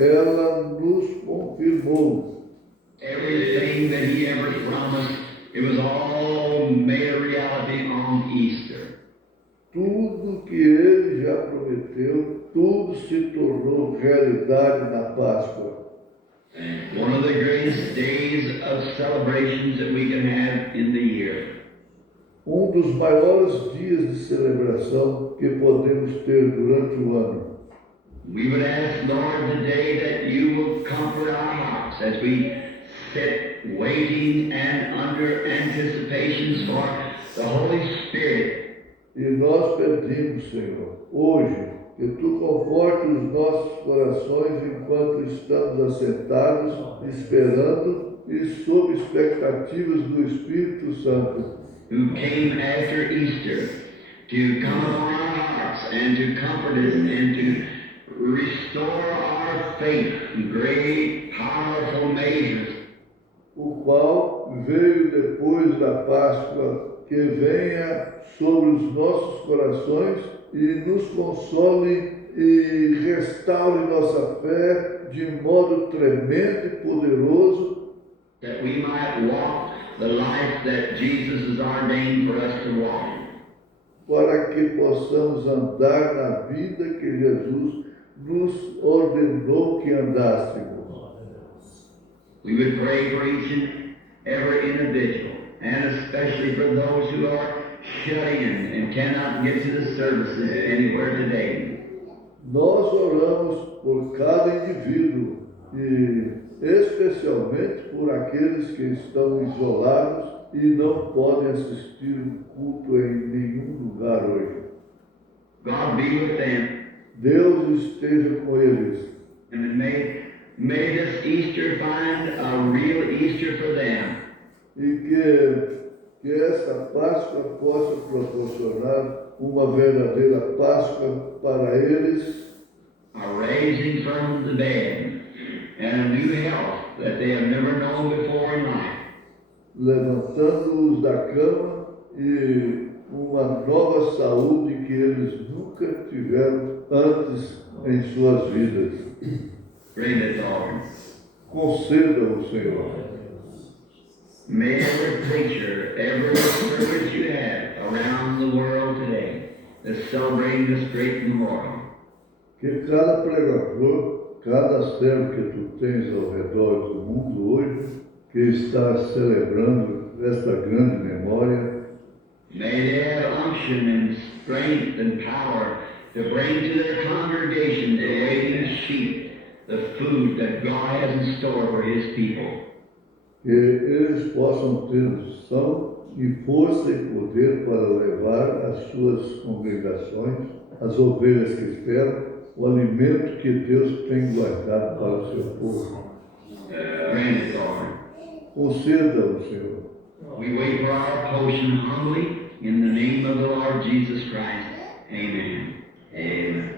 ela nos confirmou. Everything that he ever promised, it was all made a reality on Easter. Tudo que ele já prometeu, tudo se tornou realidade na Páscoa. And one of the greatest days of celebrations that we can have in the year. Dos maiores dias de celebração que podemos ter durante o ano. We would ask, Lord, today that you will comfort our hearts as we sit waiting and under anticipations for the Holy Spirit. E nós pedimos, Senhor, hoje, que Tu conforte os nossos corações enquanto estamos assentados, esperando e sob expectativas do Espírito Santo, who came after Easter to come upon our hearts and to comfort us and to restore our faith in great, powerful measures. O qual veio depois da Páscoa, que venha sobre os nossos corações e nos console e restaure nossa fé de modo tremendo e poderoso, that we might walk the life that Jesus has ordained for us to walk. para que possamos andar na vida que Jesus nos ordenou que andássemos. We would pray for each and every individual, and especially for those who are shut in and cannot get to the services anywhere today. Nós oramos por cada indivíduo e especialmente por aqueles que estão isolados e não podem assistir um culto em nenhum lugar hoje. God be with them. Deus esteja com eles. And may this Easter find a real Easter for them. E que esta Páscoa possa proporcionar uma verdadeira Páscoa para eles, A raising from the dead and a new health that they have never known before in life. levantando-os da cama e uma nova saúde que eles nunca tiveram antes em suas vidas. Grant it, Lord. Conceda-o, Senhor. May every preacher, every service you have around the world today that's celebrating this great memorial, Que cada pregador, cada servo que tu tens ao redor do mundo hoje, que está celebrando esta grande memória, may they have unction and strength and power to bring to their congregation, the waiting sheep, the food that God has in store for His people. que eles possam ter unção e força e poder para levar às suas congregações, as ovelhas que esperam, o alimento que Deus tem guardado para o seu povo. Grant it, Lord. Conceda-o, Senhor. We wait for our portion humbly in the name of the Lord Jesus Christ. Amen. Amen.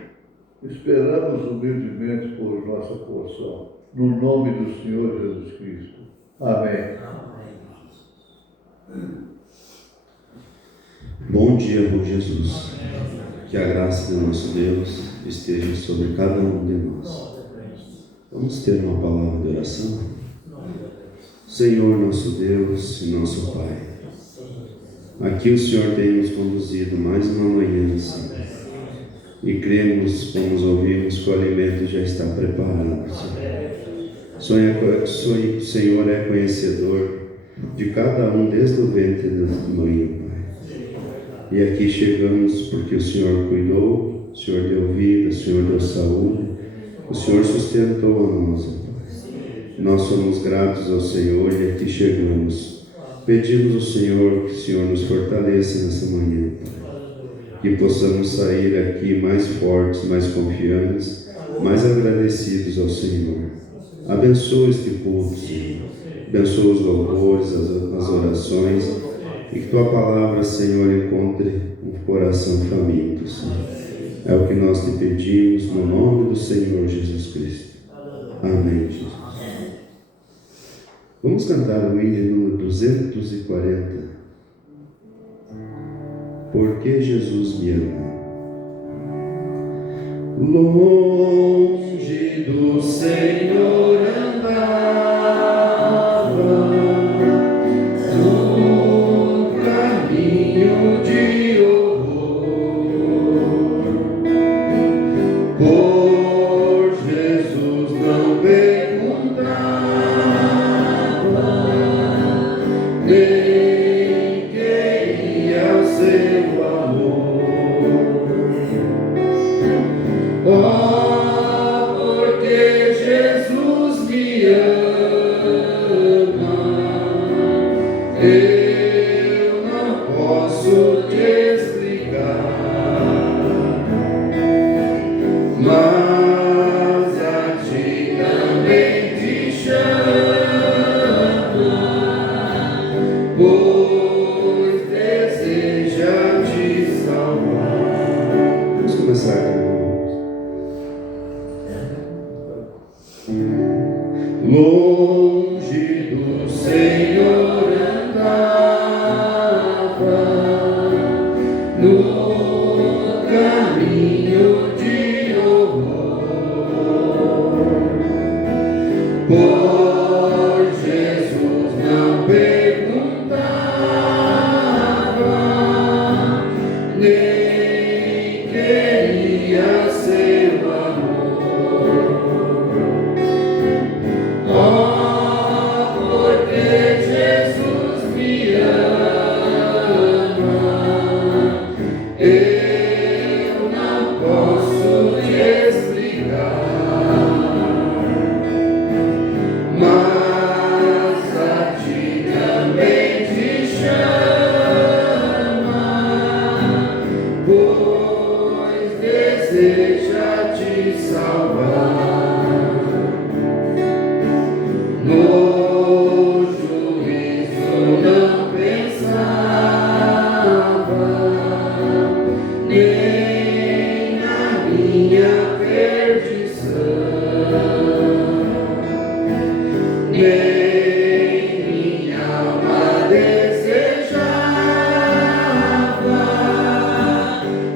Esperamos humildemente por nossa porção, no nome do Senhor Jesus Cristo. Amém. Bom dia, bom Jesus. Que a graça do nosso Deus esteja sobre cada um de nós. Vamos ter uma palavra de oração? Senhor, nosso Deus e nosso Pai, aqui o Senhor tem nos conduzido mais uma manhã, Senhor, e cremos, como nos ouvimos, que o alimento já está preparado, Senhor. O Senhor é conhecedor de cada um desde o ventre da mãe, Pai. E aqui chegamos porque o Senhor cuidou, o Senhor deu vida, o Senhor deu saúde, o Senhor sustentou a nós, Pai. Nós somos gratos ao Senhor e aqui chegamos. Pedimos ao Senhor que o Senhor nos fortaleça nessa manhã, Pai. Que possamos sair aqui mais fortes, mais confiantes, mais agradecidos ao Senhor. Abençoa este culto, Senhor. Abençoa os louvores, as orações, e que Tua palavra, Senhor, encontre um coração faminto, Senhor. É o que nós te pedimos no nome do Senhor Jesus Cristo. Amém, Jesus. Vamos cantar o hino número 240. Porque Jesus me ama. Longe do Senhor andava, no caminho de horror, por Jesus não perguntava, nem queria seu amor. Oh, porque Jesus me ama, eu não posso te explicar, mas a ti também te chama, pois deseja te salvar. Vamos começar aqui. Longe do Senhor andava, no caminho de horror, por Jesus não perguntava, nem queria seu amor. Oh, porque Jesus me ama, eu não posso te explicar, mas a ti também te chama, pois deseja te salvar. No juízo não pensava, nem na minha perdição, nem minha alma desejava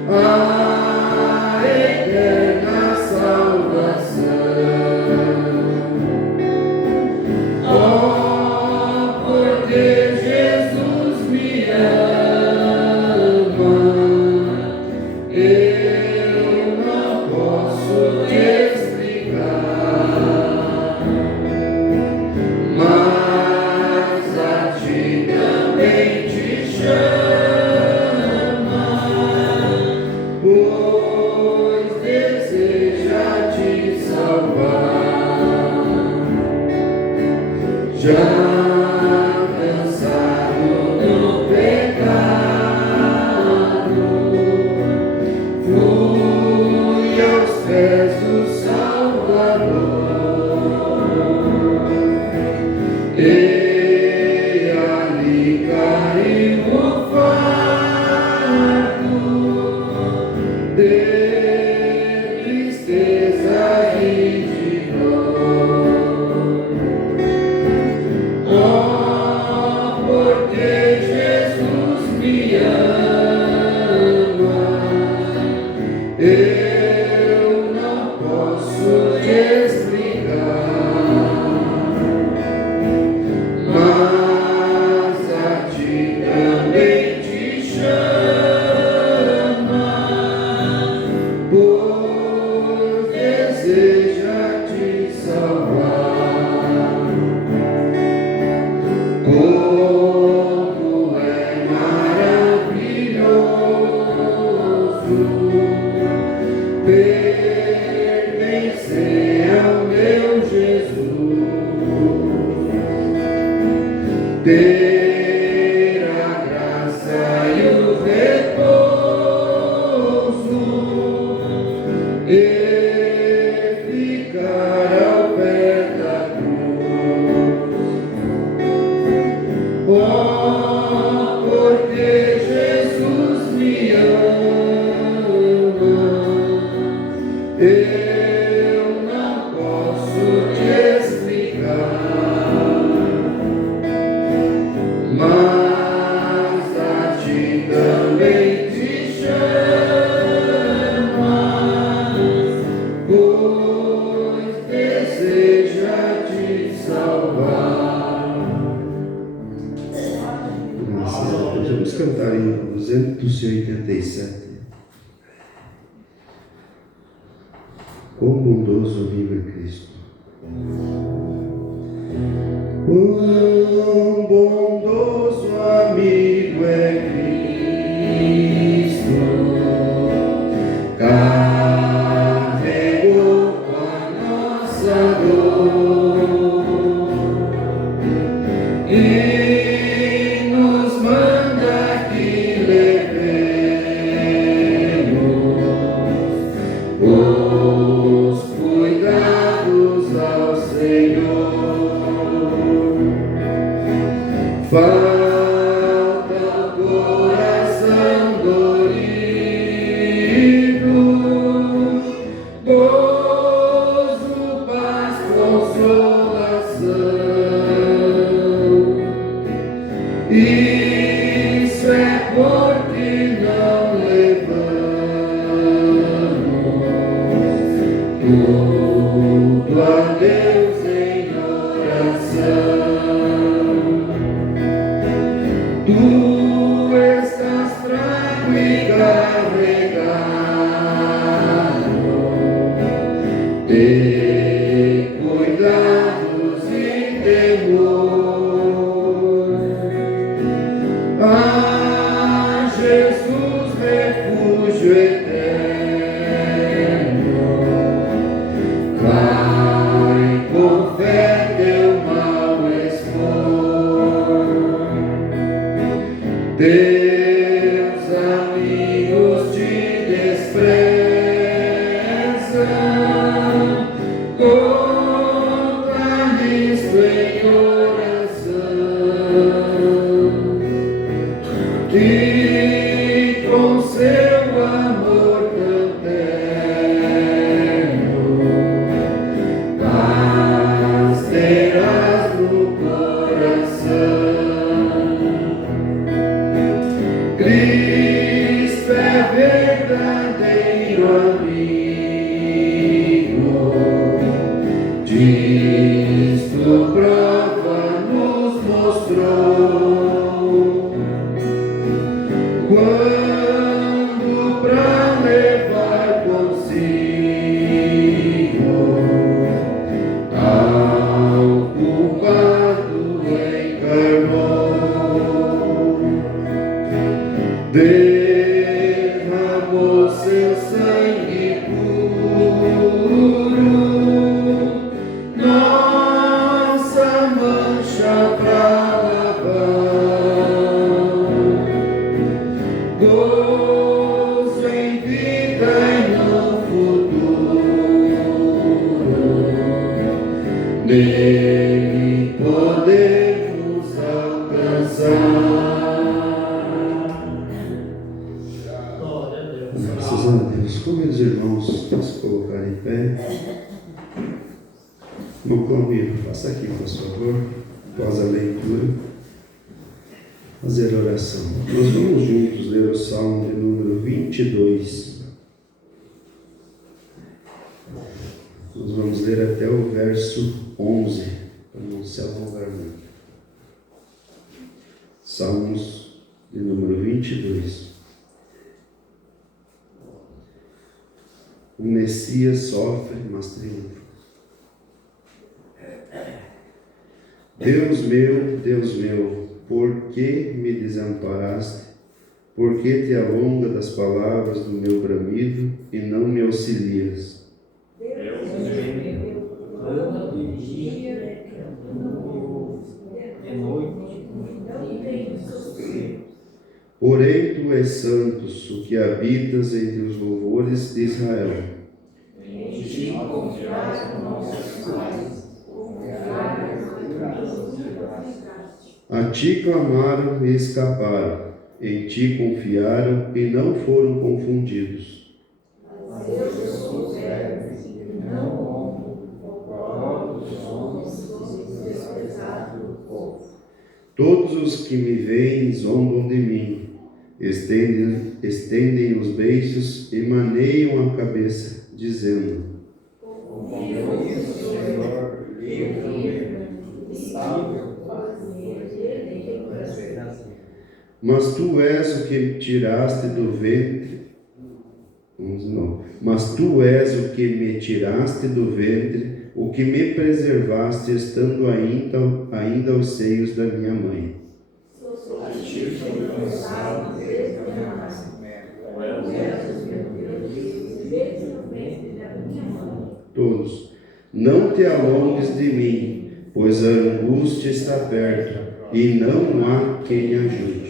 a eterna salvação. Oh, porque Jesus me ama, eu não posso te explicar, mas a ti também te chama, pois deseja te salvar. Já cansado do pecado, fui aos pés do Salvador, e ali caiu o fardo de tristeza e de dor. Oh, porque Jesus me ama, eu não posso te explicar, mas a ti também te chama, pois deseja te salvar. Como é maravilhoso pertencer ao meu Jesus, ter a graça e o repouso e ficar ao pé da cruz. Oh, porque Jesus me ama, eu não posso te explicar, 587. Quão bondoso amigo é Cristo. Quão bondoso amigo é Cristo. Carregou a nossa dor e nos manda que levemos os cuidados ao Senhor. Falta o coração dorido, gozo, paz, consolação. Isso é porque não levamos tudo a Deus em oração. Tu estás fraco e carregado, tem cuidados e temor. Ah, Jesus, refúgio eterno, vai com fé teu mal expor. Teus amigos te desprezam, contra isto em oração. Que com seu amor tão terno, paz terás no coração. Cristo é verdadeiro amigo, disto prova nos mostrou. Quando pra levar consigo ao culpado encarnou, derramou seu sangue puro, nossa mancha pra lavar. Gozo em vida e no futuro, nele podemos alcançar. Graças a Deus. Convido os irmãos a se colocarem em pé. Irmão Clamiro, passa aqui, por favor, após a leitura, fazer a oração. Nós vamos juntos ler o Salmo de número 22. Nós vamos ler até o verso 11, para não se alongar muito. Salmos de número 22. O Messias sofre, mas triunfa. Deus meu, por que me desamparaste? Por que te alonga das palavras do meu bramido e não me auxilias? Deus meu, clama de dia, de noite, não tenho sossego. Porém, tu és santo, o que habitas entre os louvores de Israel. Em ti confiaram nossos pais, confiaram A ti clamaram e escaparam, em ti confiaram e não foram confundidos. Deus souberes e não honro, o qual dos homens desprezado o povo. Todos os que me veem zombam de mim, estendem os beiços e maneiam a cabeça, dizendo: Senhor, livra-me, salve-o, Mas tu és o que me tiraste do ventre. Mas tu és o que me tiraste do ventre, o que me preservaste estando ainda aos seios da minha mãe. Todos. Não te alongues de mim, pois a angústia está perto, e não há quem ajude.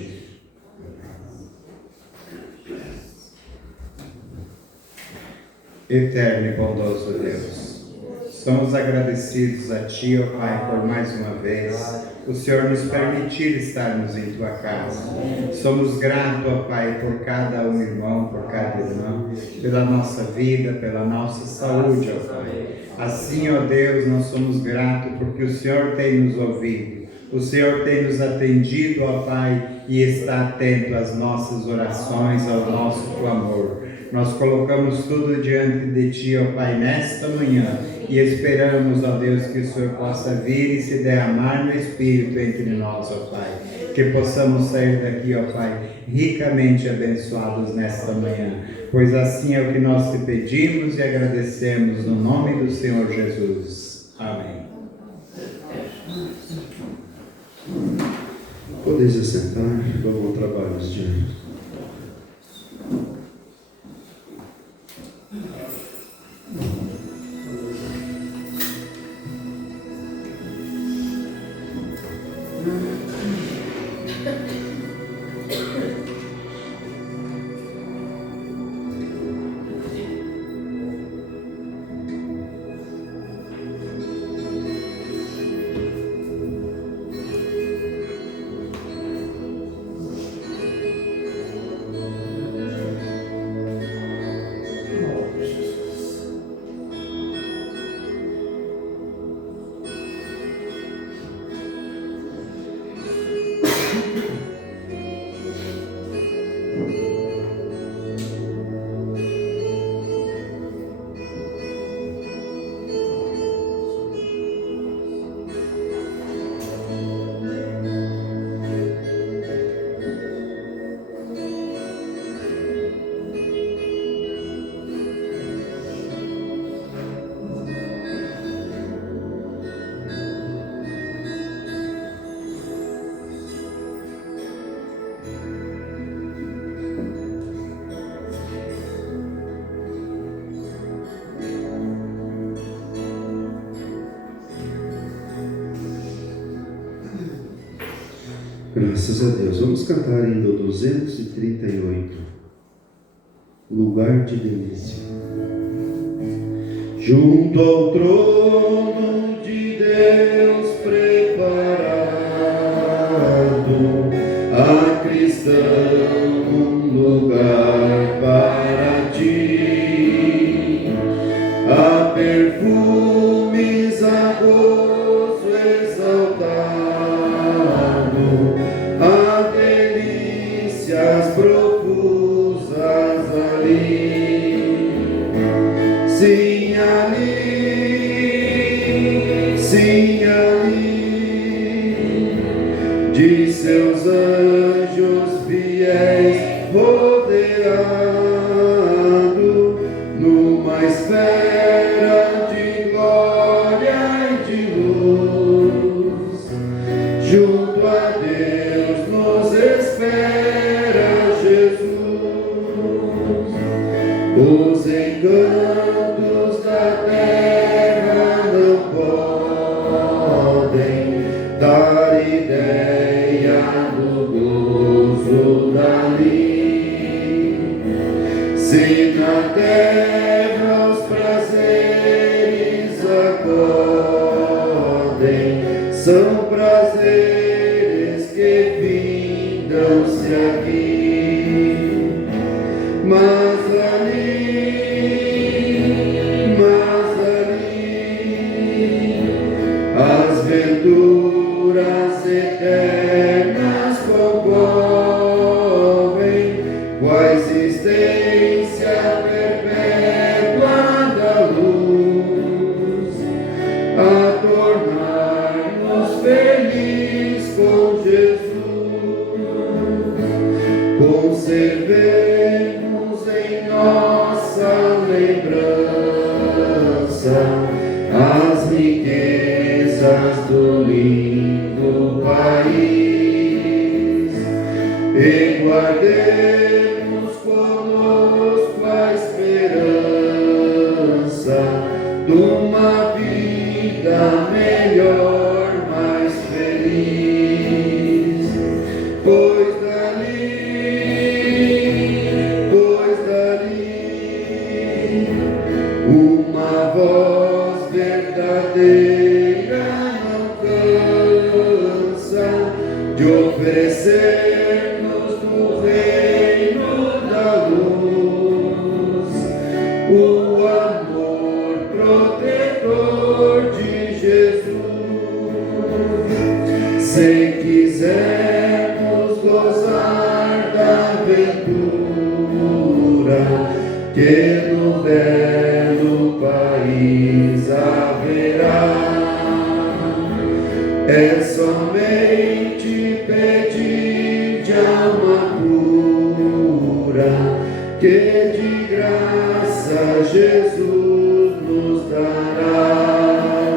Eterno e bondoso Deus, somos agradecidos a Ti, ó Pai, por mais uma vez o Senhor nos permitir estarmos em Tua casa. Somos gratos, ó Pai, por cada um irmão, por cada irmã, pela nossa vida, pela nossa saúde, ó Pai. Assim, ó Deus, nós somos gratos porque o Senhor tem nos ouvido, o Senhor tem nos atendido, ó Pai, e está atento às nossas orações, ao nosso clamor. Nós colocamos tudo diante de Ti, ó Pai, nesta manhã, e esperamos, ó Deus, que o Senhor possa vir e se derramar no Espírito entre nós, ó Pai. Que possamos sair daqui, ó Pai, ricamente abençoados nesta manhã, pois assim é o que nós te pedimos e agradecemos no nome do Senhor Jesus. Amém. Podeis assentar, vamos ao trabalho diante. Graças a Deus. Vamos cantar ainda o 238. Lugar de delícia. Junto ao trono de Deus preparado, a cristão um lugar para ti, a perfumes a gozo exaltado, a delícias profusas ali, sim ali, de seus anjos fiéis rodeado, numa esfera de glória e de luz, junto a Deus nos espera Jesus. Os encantos da terra não podem dar ideia do gozo dali. Se na terra os prazeres acodem, são prazeres que findam-se aqui, mas ali, as venturas eternas concorrem com a existência perpétua da luz, a tornar-nos felizes. riquezas do lindo país e guardemos conosco a esperança de uma vida melhor, mais feliz, pois dali uma voz verdadeira não cansa de oferecer-nos do reino da luz o amor protetor de Jesus. Se quisermos gozar da aventura que no belo país haverá, é somente pedir de alma pura que de graça Jesus nos dará,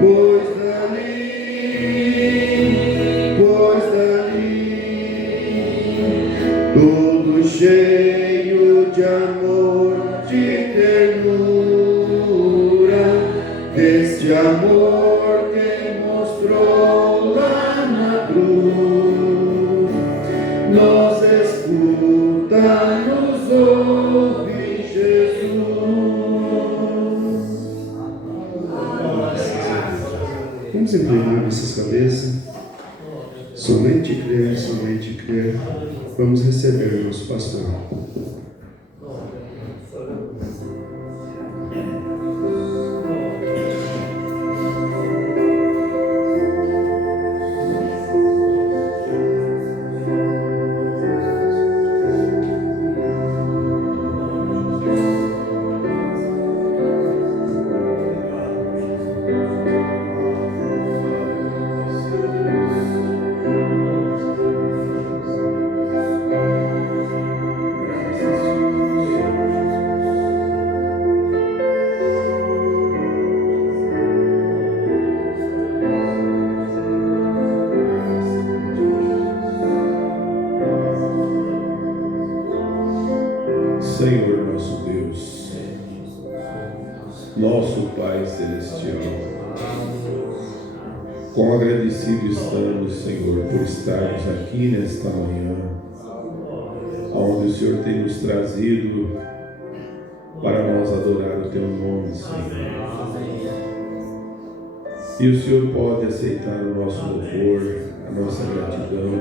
pois dali, tudo cheio de amor, de ternura, deste amor que mostrou lá na cruz, nos escuta, nos ouve, Jesus. Vamos inclinar nossas cabeças. Somente crer, somente crer. Vamos receber o nosso pastor. Senhor nosso Deus, nosso Pai Celestial, quão agradecidos estamos, Senhor, por estarmos aqui nesta manhã, onde o Senhor tem nos trazido para nós adorar o Teu nome, Senhor. E o Senhor pode aceitar o nosso louvor, a nossa gratidão,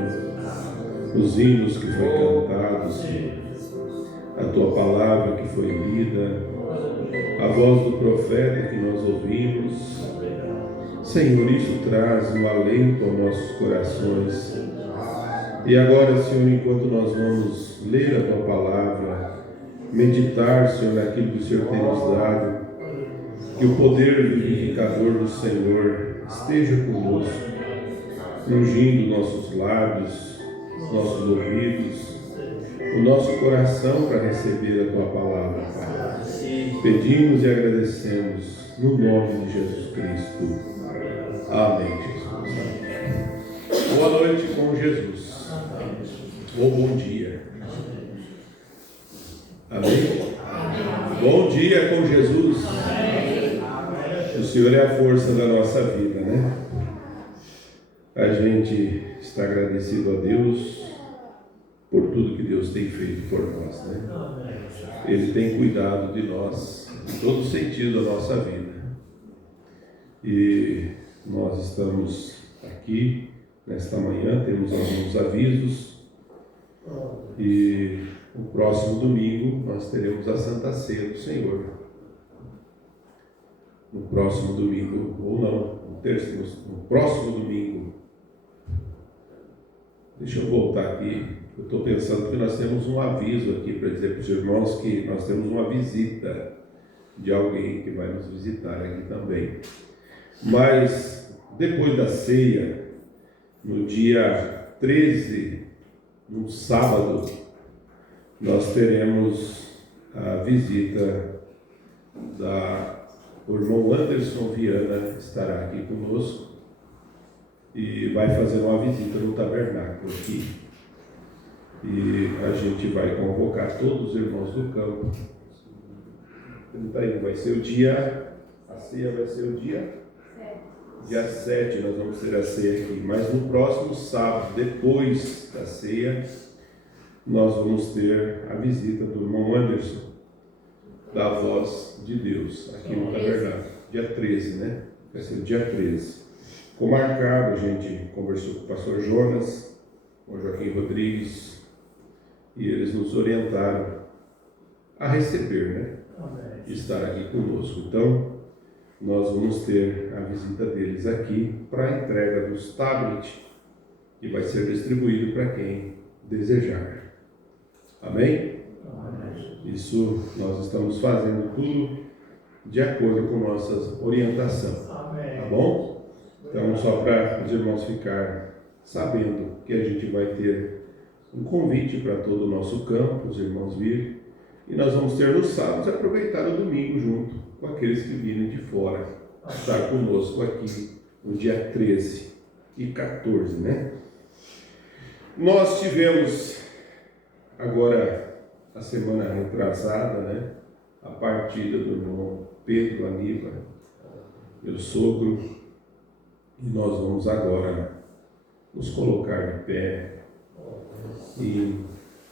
os hinos que foram cantados, Senhor, a Tua palavra que foi lida, a voz do profeta que nós ouvimos. Senhor, isso traz um alento aos nossos corações. E agora, Senhor, enquanto nós vamos ler a Tua palavra, meditar, Senhor, naquilo que o Senhor tem nos dado, que o poder vivificador do Senhor esteja conosco, ungindo nossos lábios, nossos ouvidos, o nosso coração para receber a Tua palavra, Pai. Pedimos e agradecemos no nome de Jesus Cristo. Amém, Jesus. Boa noite com Jesus. Ou bom dia. Amém? Bom dia com Jesus. O Senhor é a força da nossa vida, né? A gente está agradecido a Deus por tudo que Deus tem feito por nós, né? Ele tem cuidado de nós em todo sentido da nossa vida. E nós estamos aqui nesta manhã, temos alguns avisos. E no próximo domingo nós teremos a Santa Ceia do Senhor. No próximo domingo, ou não, no próximo domingo. Deixa eu voltar aqui. Eu estou pensando que nós temos um aviso aqui para dizer para os irmãos que nós temos uma visita de alguém que vai nos visitar aqui também. Mas depois da ceia, no dia 13, no sábado, nós teremos a visita da O irmão Anderson Viana estará aqui conosco e vai fazer uma visita no tabernáculo aqui. E a gente vai convocar todos os irmãos do campo. Vai ser o dia, a ceia vai ser o dia 7, nós vamos ter a ceia aqui. Mas no próximo sábado, depois da ceia, nós vamos ter a visita do irmão Anderson, da Voz de Deus, aqui no tabernáculo. Dia 13, né? Vai ser o dia 13. Ficou marcado, a gente conversou com o pastor Jonas, com o Joaquim Rodrigues, e eles nos orientaram a receber, né? Estar aqui conosco. Então, nós vamos ter a visita deles aqui para a entrega dos tablets, que vai ser distribuído para quem desejar. Amém? Isso nós estamos fazendo tudo de acordo com nossas orientações. Tá bom? Então, só para os irmãos ficarem sabendo que a gente vai ter um convite para todo o nosso campo, os irmãos virem, e nós vamos ter no sábado aproveitar o domingo junto com aqueles que virem de fora, estar conosco aqui no dia 13 e 14, né? Nós tivemos agora a semana retrasada, né? A partida do irmão Pedro Aniva, meu sogro, e nós vamos agora nos colocar de pé em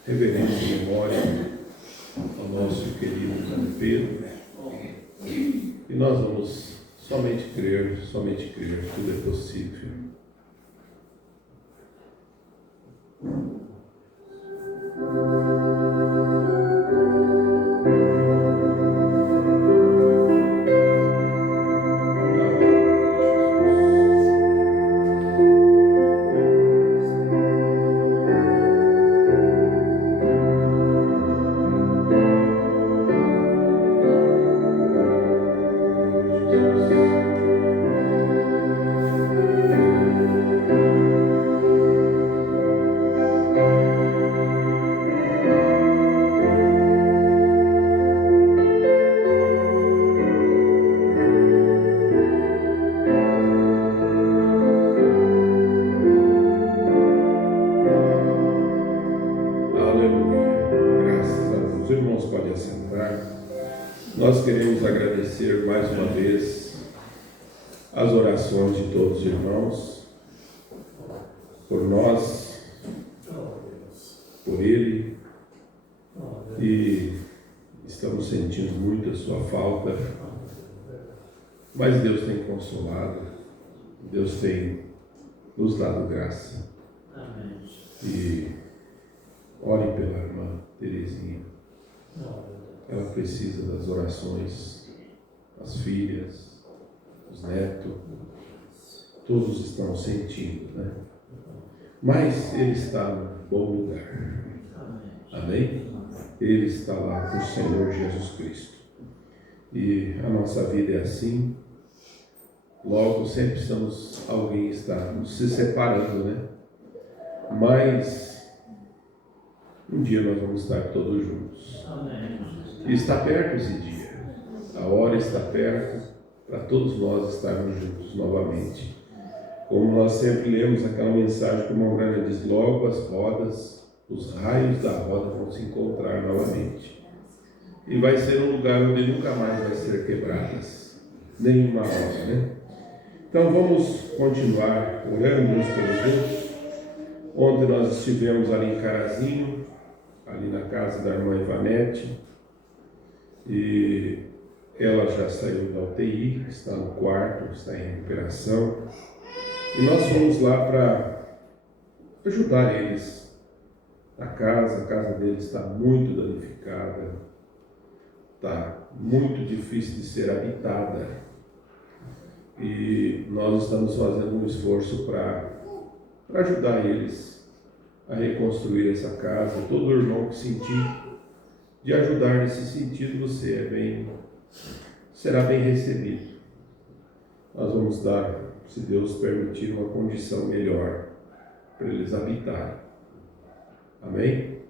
reverência e memória ao nosso querido irmão Pedro, e nós vamos somente crer, tudo é possível. Nós queremos agradecer mais uma vez as orações de todos os irmãos, por nós, por ele, e estamos sentindo muito a sua falta, mas Deus tem consolado, Deus tem nos dado graça. E orem pela irmã Terezinha. Ela precisa das orações, as filhas, os netos, todos estão sentindo, né? Mas ele está no bom lugar. Amém? Ele está lá com o Senhor Jesus Cristo. E a nossa vida é assim. Logo, sempre alguém está se separando, né? Mas um dia nós vamos estar todos juntos. E está perto esse dia. A hora está perto para todos nós estarmos juntos novamente. Como nós sempre lemos aquela mensagem que o irmão Brana diz, logo as rodas, os raios da roda vão se encontrar novamente. E vai ser um lugar onde nunca mais vai ser quebradas nenhuma roda, né? Então vamos continuar orando uns pelos outros. Ontem nós estivemos ali em Carazinho, ali na casa da irmã Ivanete, e ela já saiu da UTI, está no quarto, está em recuperação, e nós fomos lá para ajudar eles. A casa deles está muito danificada, está muito difícil de ser habitada, e nós estamos fazendo um esforço para ajudar eles a reconstruir essa casa. Todo irmão que sentir de ajudar nesse sentido, você será bem recebido. Nós vamos dar, se Deus permitir, uma condição melhor para eles habitarem. Amém?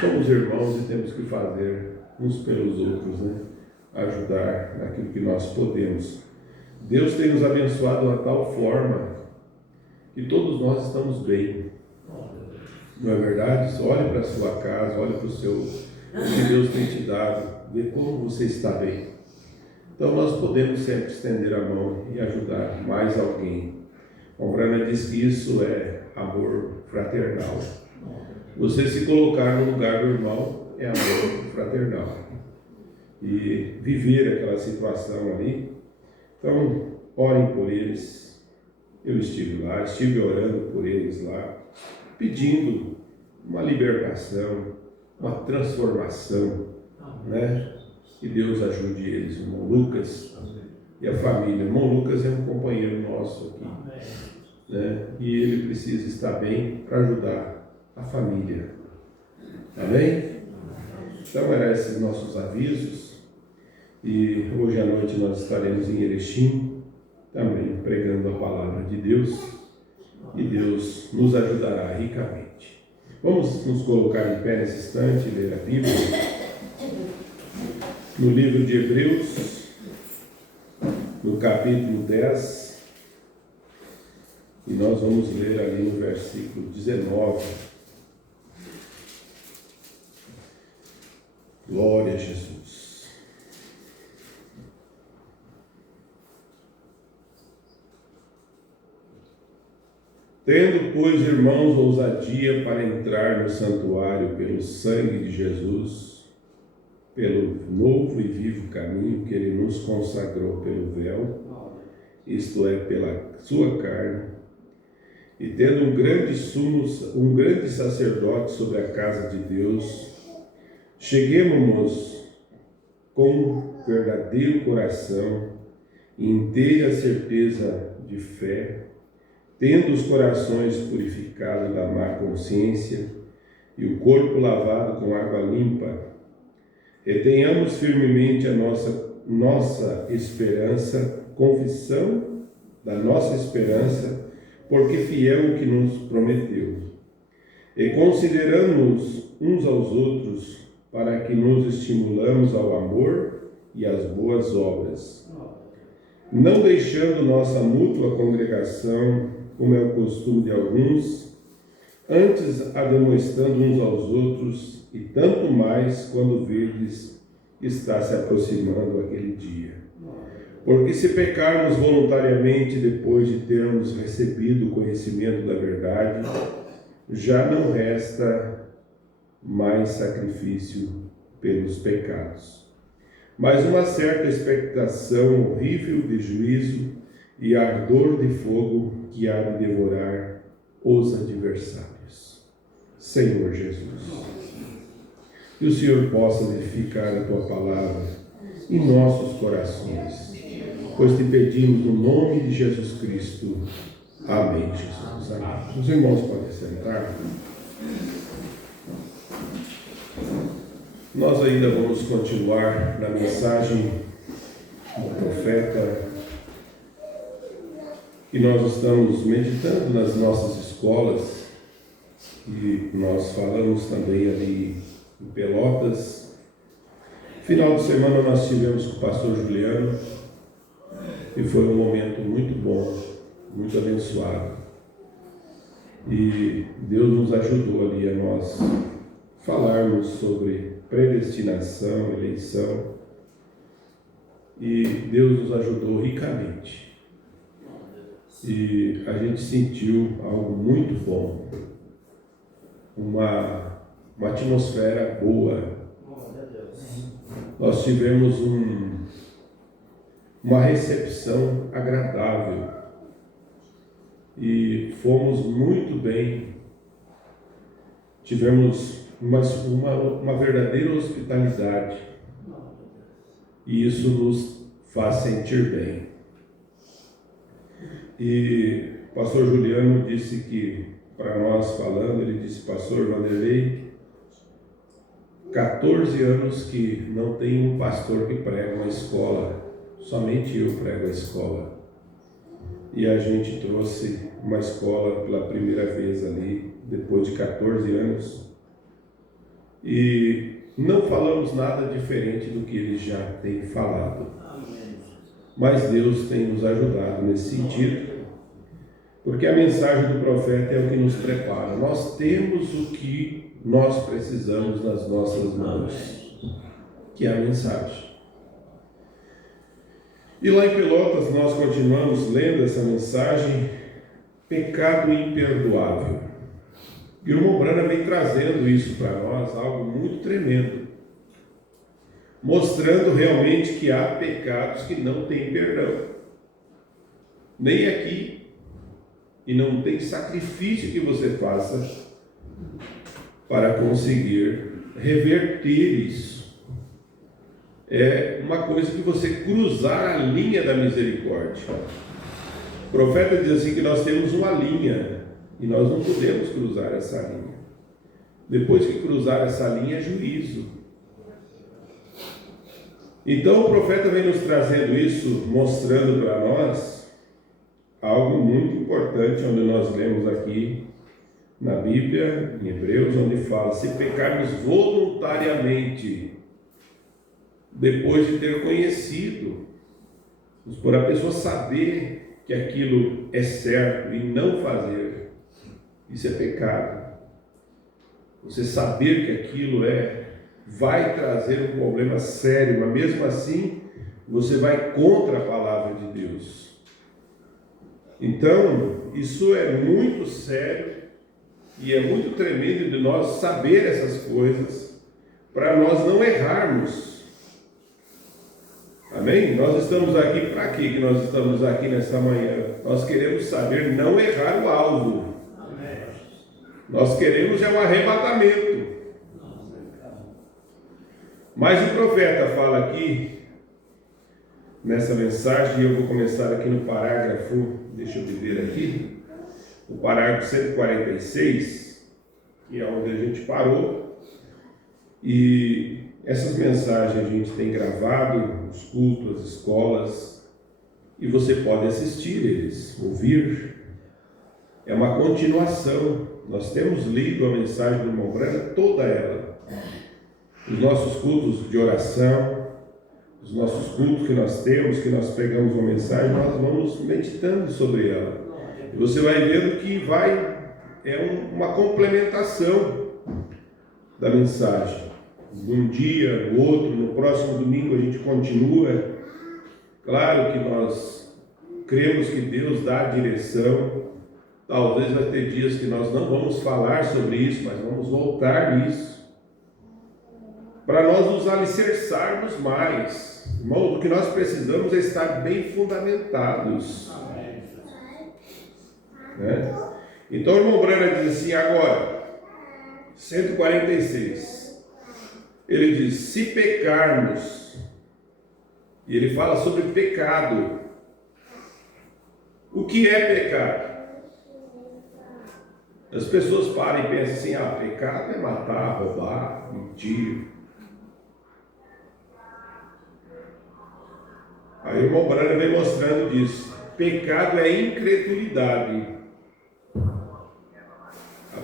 Somos irmãos e temos que fazer uns pelos outros, né? ajudar naquilo que nós podemos. Deus tem nos abençoado de uma tal forma que todos nós estamos bem. Não é verdade? Olhe para a sua casa, olhe para o que Deus tem te dado, vê como você está bem. Então nós podemos sempre estender a mão e ajudar mais alguém. Ombrana diz que isso é amor fraternal. Você se colocar no lugar do irmão é amor fraternal. E viver aquela situação ali. Então, orem por eles. Eu estive lá, estive orando por eles lá, pedindo uma libertação, uma transformação, né? Que Deus ajude eles. O irmão Lucas e a família. O irmão Lucas é um companheiro nosso aqui, né? E ele precisa estar bem para ajudar a família. Amém? Então eram esses nossos avisos. E hoje à noite nós estaremos em Erechim, também pregando a palavra de Deus. E Deus nos ajudará ricamente. Vamos nos colocar em pé nesse instante e ler a Bíblia. No livro de Hebreus, no capítulo 10, e nós vamos ler ali no versículo 19. Glória a Jesus. Tendo, pois, irmãos, ousadia para entrar no santuário pelo sangue de Jesus, pelo novo e vivo caminho que ele nos consagrou pelo véu, isto é, pela sua carne, e tendo um grande sacerdote sobre a casa de Deus, cheguemo-nos com verdadeiro coração e inteira certeza de fé, tendo os corações purificados da má consciência e o corpo lavado com água limpa, retenhamos firmemente a nossa esperança, confissão da nossa esperança, porque fiel o que nos prometeu. E consideramos uns aos outros, para que nos estimulamos ao amor e às boas obras, não deixando nossa mútua congregação, como é o costume de alguns, antes ademoestando uns aos outros, e tanto mais quando vedes que está se aproximando aquele dia. Porque se pecarmos voluntariamente depois de termos recebido o conhecimento da verdade, já não resta mais sacrifício pelos pecados, mas uma certa expectação horrível de juízo e ardor de fogo que há de devorar os adversários. Senhor Jesus, que o Senhor possa edificar a Tua palavra em nossos corações, pois te pedimos no nome de Jesus Cristo. Amém, Jesus. Amém. Os irmãos podem sentar. Nós ainda vamos continuar na mensagem do profeta, e nós estamos meditando nas nossas escolas, e nós falamos também ali em Pelotas. Final de semana nós tivemos com o pastor Juliano, e foi um momento muito bom, muito abençoado. E Deus nos ajudou ali a nós falarmos sobre predestinação, eleição, e Deus nos ajudou ricamente. E a gente sentiu algo muito bom, uma atmosfera boa. Nós tivemos uma recepção agradável e fomos muito bem. Tivemos uma verdadeira hospitalidade, e isso nos faz sentir bem. E o pastor Juliano disse que, para nós falando, ele disse: pastor Vanderlei, 14 anos que não tem um pastor que prega uma escola, somente eu prego a escola. E a gente trouxe uma escola pela primeira vez ali, depois de 14 anos. E não falamos nada diferente do que ele já tem falado. Mas Deus tem nos ajudado nesse sentido, porque a mensagem do profeta é o que nos prepara. Nós temos o que nós precisamos nas nossas mãos, que é a mensagem. E lá em Pelotas nós continuamos lendo essa mensagem, pecado imperdoável. E o irmão Brana vem trazendo isso para nós, algo muito tremendo, mostrando realmente que há pecados que não têm perdão, nem aqui, e não tem sacrifício que você faça para conseguir reverter isso. É uma coisa que você cruzar a linha da misericórdia. O profeta diz assim que nós temos uma linha e nós não podemos cruzar essa linha. Depois que cruzar essa linha é juízo. Então o profeta vem nos trazendo isso, mostrando para nós algo muito importante, onde nós lemos aqui na Bíblia, em Hebreus, onde fala: se pecarmos voluntariamente, depois de ter conhecido, por a pessoa saber que aquilo é certo e não fazer, isso é pecado. Você saber que aquilo vai trazer um problema sério, mas mesmo assim você vai contra a palavra de Deus. Então, isso é muito sério e é muito tremendo de nós saber essas coisas, para nós não errarmos. Amém? Nós estamos aqui para quê que nós estamos aqui nessa manhã? Nós queremos saber não errar o alvo. Amém. Nós queremos um arrebatamento. Mas o profeta fala aqui, nessa mensagem, e eu vou começar aqui no parágrafo, deixa eu ver aqui, o parágrafo 146, que é onde a gente parou, e essas mensagens a gente tem gravado nos cultos, as escolas, e você pode assistir eles, ouvir. É uma continuação. Nós temos lido a mensagem do irmão Brana, toda ela. Os nossos cultos de oração, os nossos cultos que nós temos, que nós pegamos uma mensagem, nós vamos meditando sobre ela. E você vai vendo que uma complementação da mensagem. Um dia, no outro, no próximo domingo a gente continua. Claro que nós cremos que Deus dá a direção. Talvez vai ter dias que nós não vamos falar sobre isso, mas vamos voltar nisso, para nós nos alicerçarmos mais. Irmão, o que nós precisamos é estar bem fundamentados. Né? Então o irmão Brana diz assim, agora, 146. Ele diz, se pecarmos, e ele fala sobre pecado. O que é pecado? As pessoas param e pensam assim, pecado é matar, roubar, mentir. Aí o irmão Brana vem mostrando disso. Pecado é incredulidade. A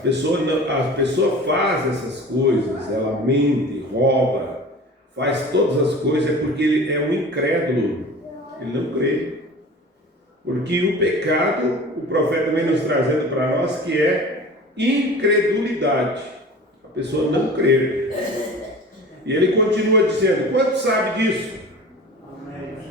pessoa faz essas coisas, ela mente, rouba, faz todas as coisas porque ele é um incrédulo, ele não crê. Porque o pecado, o profeta vem nos trazendo para nós que é incredulidade, a pessoa não crer. E ele continua dizendo, quanto sabe disso?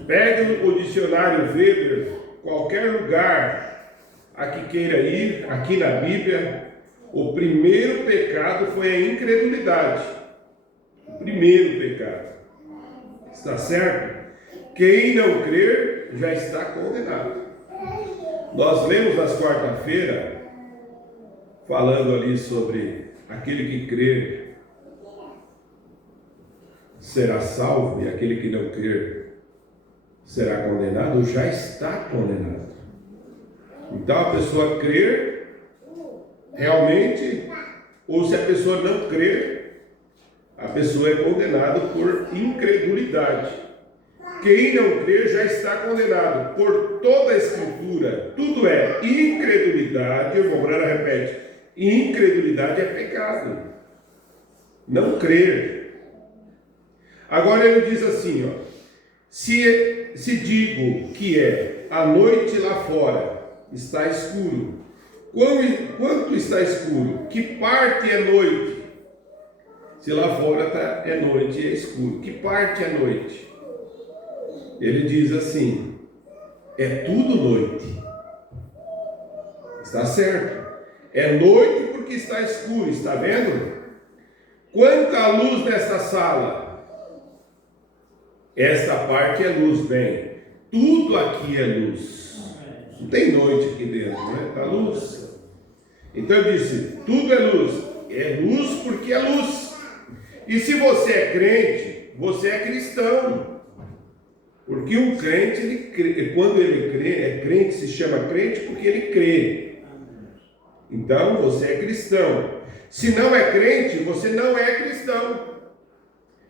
Pegue o dicionário Weber, qualquer lugar a que queira ir, aqui na Bíblia, o primeiro pecado foi a incredulidade. O primeiro pecado. Está certo? Quem não crer já está condenado. Nós lemos nas quarta-feira, falando ali sobre aquele que crer será salvo e aquele que não crer será condenado, já está condenado. Então a pessoa crer realmente, ou se a pessoa não crer, a pessoa é condenada por incredulidade. Quem não crer já está condenado. Por toda a Escritura, tudo é incredulidade. O irmão Brana repete, incredulidade é pecado. Não crer. Agora ele diz assim, ó, se digo que a noite lá fora está escuro, quanto está escuro? Que parte é noite? Se lá fora é noite e é escuro, que parte é noite? Ele diz assim, é tudo noite. Está certo. É noite porque está escuro, está vendo? Quanta luz nesta sala? Esta parte é luz, bem. Tudo aqui é luz. Não tem noite aqui dentro, né? Está luz. Então eu disse, tudo é luz. É luz porque é luz. E se você é crente, você é cristão. Porque um crente, quando ele crê, é crente, se chama crente porque ele crê. Então você é cristão. Se não é crente, você não é cristão.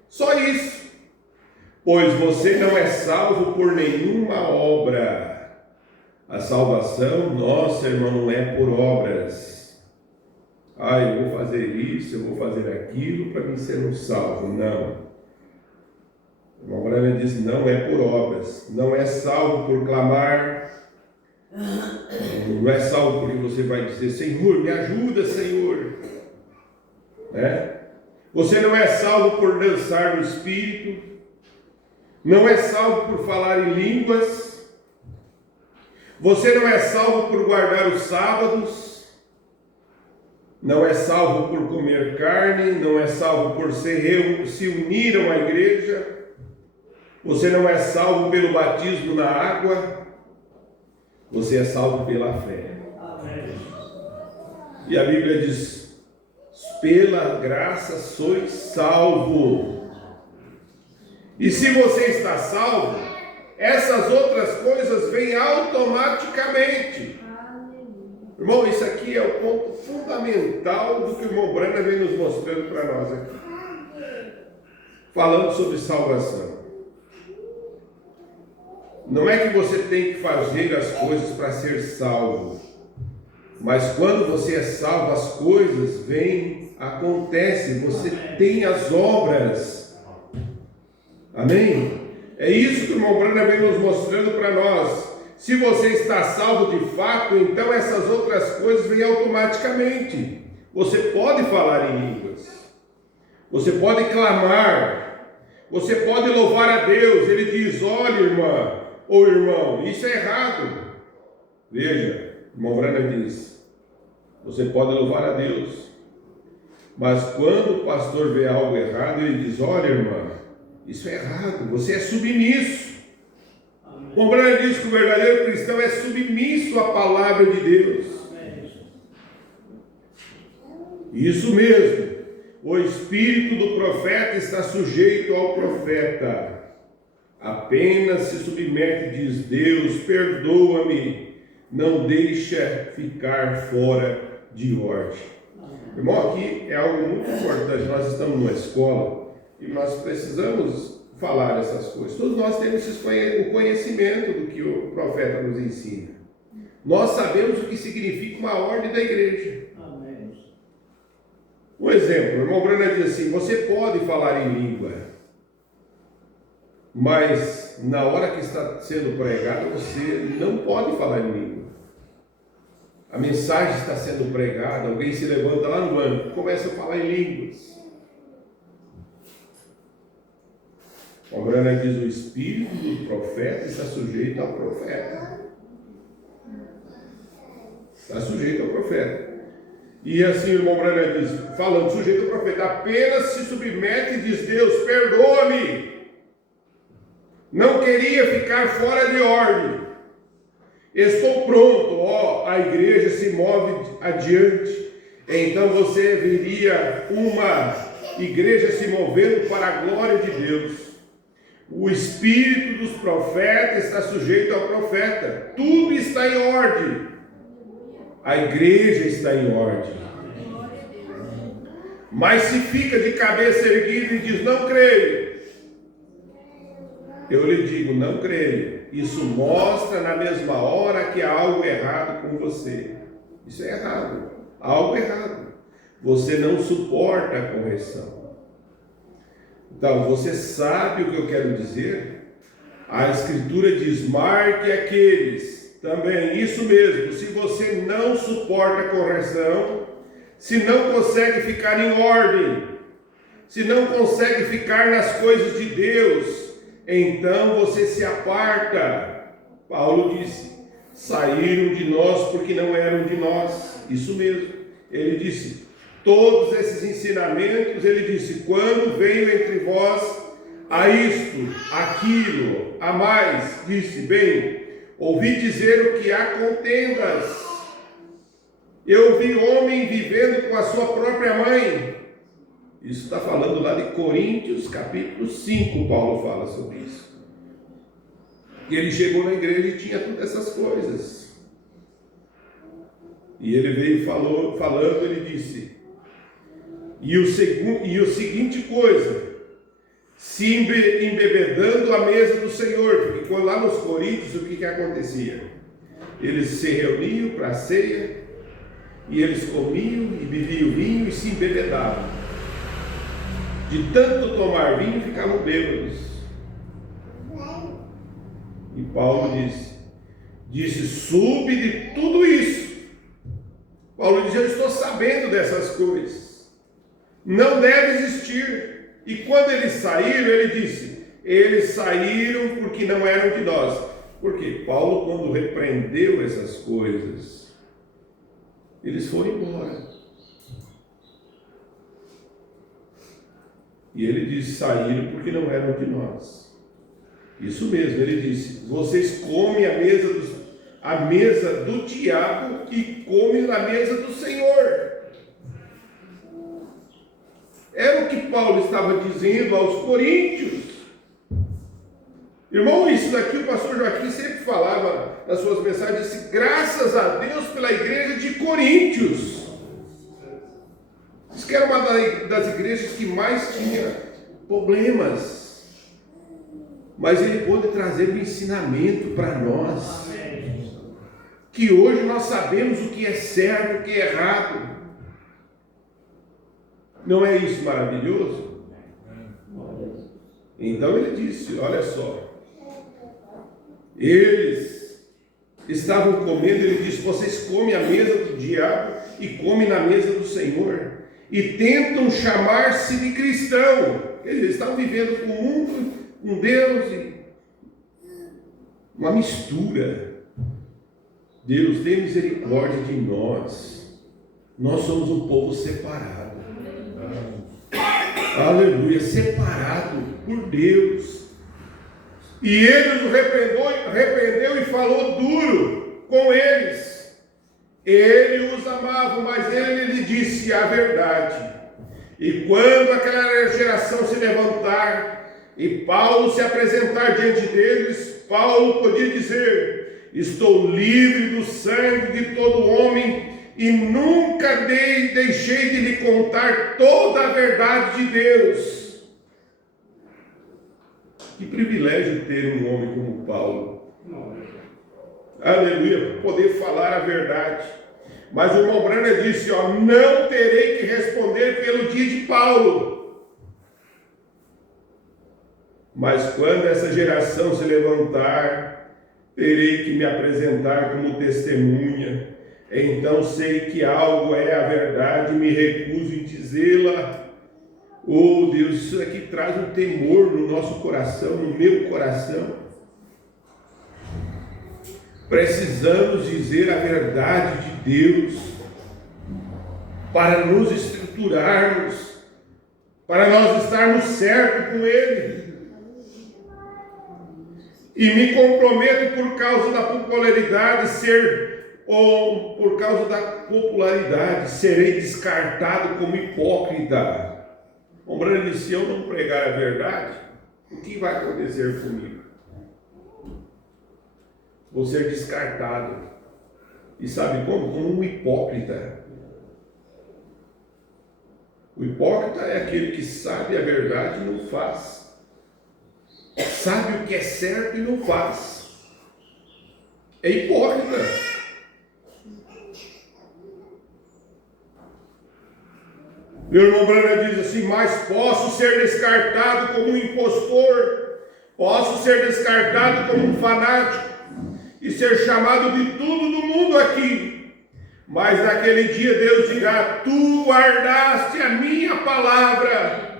Só isso. Pois você não é salvo por nenhuma obra. A salvação, nossa, irmão, não é por obras. Eu vou fazer isso, eu vou fazer aquilo para me ser um salvo. Não. O irmão Branham diz, não é por obras. Não é salvo por clamar. Não é salvo porque você vai dizer, Senhor, me ajuda, Senhor. Né? Você não é salvo por dançar no Espírito. Não é salvo por falar em línguas. Você não é salvo por guardar os sábados. Não é salvo por comer carne. Não é salvo por se unir a uma igreja. Você não é salvo pelo batismo na água. Você é salvo pela fé. E a Bíblia diz, pela graça sois salvo. E se você está salvo, essas outras coisas vêm automaticamente. Irmão, isso aqui é o ponto fundamental do que o irmão Branham vem nos mostrando para nós aqui. Falando sobre salvação. Não é que você tem que fazer as coisas para ser salvo. Mas quando você é salvo, as coisas vêm, acontecem. Você tem as obras. Amém? É isso que o irmão Branham vem nos mostrando para nós. Se você está salvo de fato, então essas outras coisas vêm automaticamente. Você pode falar em línguas. Você pode clamar. Você pode louvar a Deus. Ele diz, olha, irmã ou irmão, isso é errado. Veja, o irmão Branham diz, você pode louvar a Deus. Mas quando o pastor vê algo errado, ele diz, olha, irmã, isso é errado, você é submisso. O Branham diz que o verdadeiro cristão é submisso à palavra de Deus. Isso mesmo. O espírito do profeta está sujeito ao profeta. Apenas se submete, diz Deus, perdoa-me, não deixa ficar fora de ordem. Irmão, aqui é algo muito importante. Nós estamos numa escola e nós precisamos falar essas coisas. Todos nós temos o conhecimento do que o profeta nos ensina. Nós sabemos o que significa uma ordem da igreja. Amém. Um exemplo, o irmão Branham diz assim, você pode falar em língua, mas na hora que está sendo pregado, você não pode falar em língua. A mensagem está sendo pregada, alguém se levanta lá no banco, começa a falar em línguas. O Branham diz, o espírito do profeta está sujeito ao profeta. Está sujeito ao profeta. E assim o irmão Branham diz, falando sujeito ao profeta, apenas se submete e diz, Deus, perdoa-me. Não queria ficar fora de ordem. Estou pronto, a igreja se move adiante. Então você veria uma igreja se movendo para a glória de Deus. O espírito dos profetas está sujeito ao profeta. Tudo está em ordem. A igreja está em ordem. Mas se fica de cabeça erguida e diz, não creio, eu lhe digo, não creio. Isso mostra na mesma hora que há algo errado com você. Isso é errado. Há algo errado. Você não suporta a correção. Então, você sabe o que eu quero dizer? A Escritura diz: marque aqueles. Também, isso mesmo, se você não suporta a correção, se não consegue ficar em ordem, se não consegue ficar nas coisas de Deus, então você se aparta. Paulo disse: saíram de nós porque não eram de nós. Isso mesmo. Ele disse: todos esses ensinamentos, ele disse: quando veio entre vós a isto, aquilo, a mais, disse: bem, ouvi dizer o que há contendas. Eu vi homem vivendo com a sua própria mãe. Isso está falando lá de Coríntios, capítulo 5, Paulo fala sobre isso. E ele chegou na igreja e tinha todas essas coisas. E ele veio falando, ele disse: e o seguinte coisa, se embebedando à mesa do Senhor, porque quando lá nos Coríntios, o que acontecia? Eles se reuniam para a ceia, e eles comiam e bebiam vinho e se embebedavam. De tanto tomar vinho, ficavam bêbados. E Paulo disse, soube de tudo isso. Paulo diz: eu estou sabendo dessas coisas. Não deve existir. E quando eles saíram, ele disse: eles saíram porque não eram de nós. Porque Paulo, quando repreendeu essas coisas, eles foram embora. E ele disse: saíram porque não eram de nós. Isso mesmo, ele disse: vocês comem a mesa do diabo e comem na mesa do Senhor. Era o que Paulo estava dizendo aos coríntios. Irmão, isso daqui o pastor Joaquim sempre falava nas suas mensagens, disse: graças a Deus pela igreja de Coríntios. Isso que era uma das igrejas que mais tinha problemas. Mas ele pôde trazer um ensinamento para nós. Que hoje nós sabemos o que é certo e o que é errado. Não é isso maravilhoso? Então ele disse: olha só. Eles estavam comendo, ele disse: vocês comem a mesa do diabo e comem na mesa do Senhor. E tentam chamar-se de cristão. Eles estavam vivendo com o mundo, com Deus, e uma mistura. Deus, dê misericórdia de nós. Nós somos um povo separado. Aleluia, separado por Deus. E ele nos repreendeu e falou duro com eles. Ele os amava, mas ele lhe disse a verdade. E quando aquela geração se levantar e Paulo se apresentar diante deles, Paulo podia dizer: estou livre do sangue de todo homem e nunca deixei de lhe contar toda a verdade de Deus. Que privilégio ter um homem como Paulo. Aleluia, poder falar a verdade. Mas o irmão Branham disse: não terei que responder pelo dia de Paulo. Mas quando essa geração se levantar, terei que me apresentar como testemunha. Então sei que algo é a verdade e me recuso em dizê-la. Oh Deus, isso aqui traz um temor no nosso coração, no meu coração. Precisamos dizer a verdade de Deus para nos estruturarmos, para nós estarmos certos com Ele. E me comprometo por causa da popularidade serei descartado como hipócrita. Lembrando, se eu não pregar a verdade, o que vai acontecer comigo? Vou ser descartado. E sabe como? Como um hipócrita. O hipócrita é aquele que sabe a verdade e não faz. Sabe o que é certo e não faz. É hipócrita. Meu irmão Branham diz assim: mas posso ser descartado como um impostor, posso ser descartado como um fanático e ser chamado de tudo do mundo aqui, mas naquele dia Deus dirá: tu guardaste a minha palavra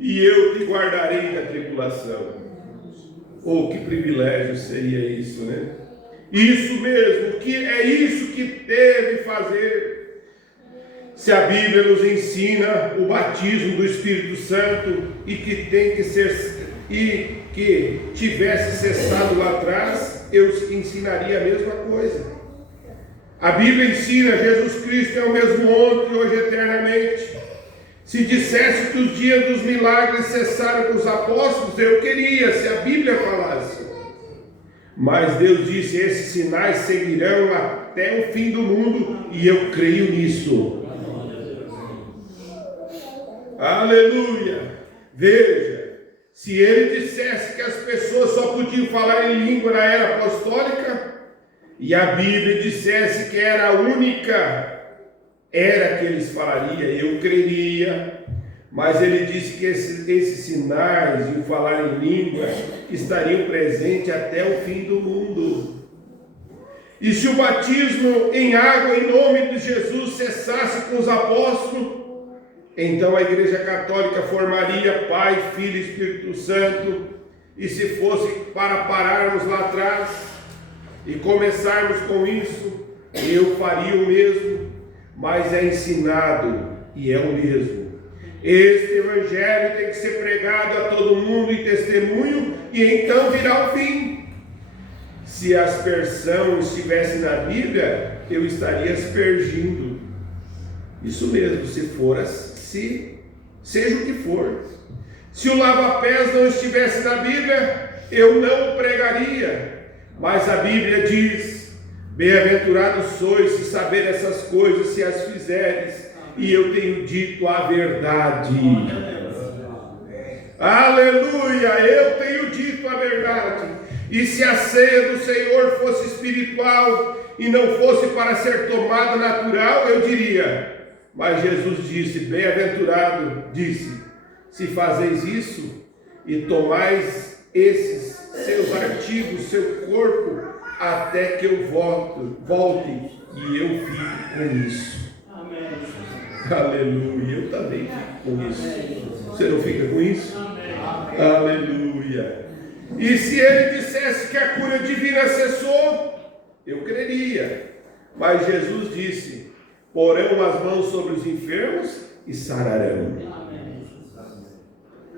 e eu te guardarei da tribulação. Oh, que privilégio seria isso, né? Isso mesmo, que é isso que deve fazer. Se a Bíblia nos ensina o batismo do Espírito Santo e que tem que ser, e que tivesse cessado lá atrás, eu ensinaria a mesma coisa. A Bíblia ensina: Jesus Cristo é o mesmo ontem, hoje, eternamente. Se dissesse que os dias dos milagres cessaram com os apóstolos, eu queria, se a Bíblia falasse. Mas Deus disse: esses sinais seguirão até o fim do mundo, e eu creio nisso. Aleluia! Veja, se ele dissesse que as pessoas só podiam falar em língua na era apostólica, e a Bíblia dissesse que era a única era que eles falariam, eu creria. Mas ele disse que esses sinais e o falar em língua estariam presentes até o fim do mundo. E se o batismo em água em nome de Jesus cessasse com os apóstolos, então a Igreja Católica formaria Pai, Filho e Espírito Santo. E se fosse para pararmos lá atrás e começarmos com isso, eu faria o mesmo. Mas é ensinado e é o mesmo. Este evangelho tem que ser pregado a todo mundo em testemunho, e então virá o fim. Se a aspersão estivesse na Bíblia, eu estaria aspergindo. Isso mesmo, seja o que for. Se o lava-pés não estivesse na Bíblia, eu não o pregaria. Mas a Bíblia diz: bem-aventurados sois se saber essas coisas, se as fizeres. E eu tenho dito a verdade. Aleluia! Eu tenho dito a verdade. E se a ceia do Senhor fosse espiritual e não fosse para ser tomada natural, eu diria: mas Jesus disse, bem-aventurado, disse: se fazeis isso e tomais esses seus artigos, seu corpo, até que eu volte e eu fique com isso. Amém. Aleluia, eu também fico com isso. Você não fica com isso? Amém. Aleluia. E se ele dissesse que a cura divina cessou, eu creria. Mas Jesus disse: porão as mãos sobre os enfermos e sararão. Amém.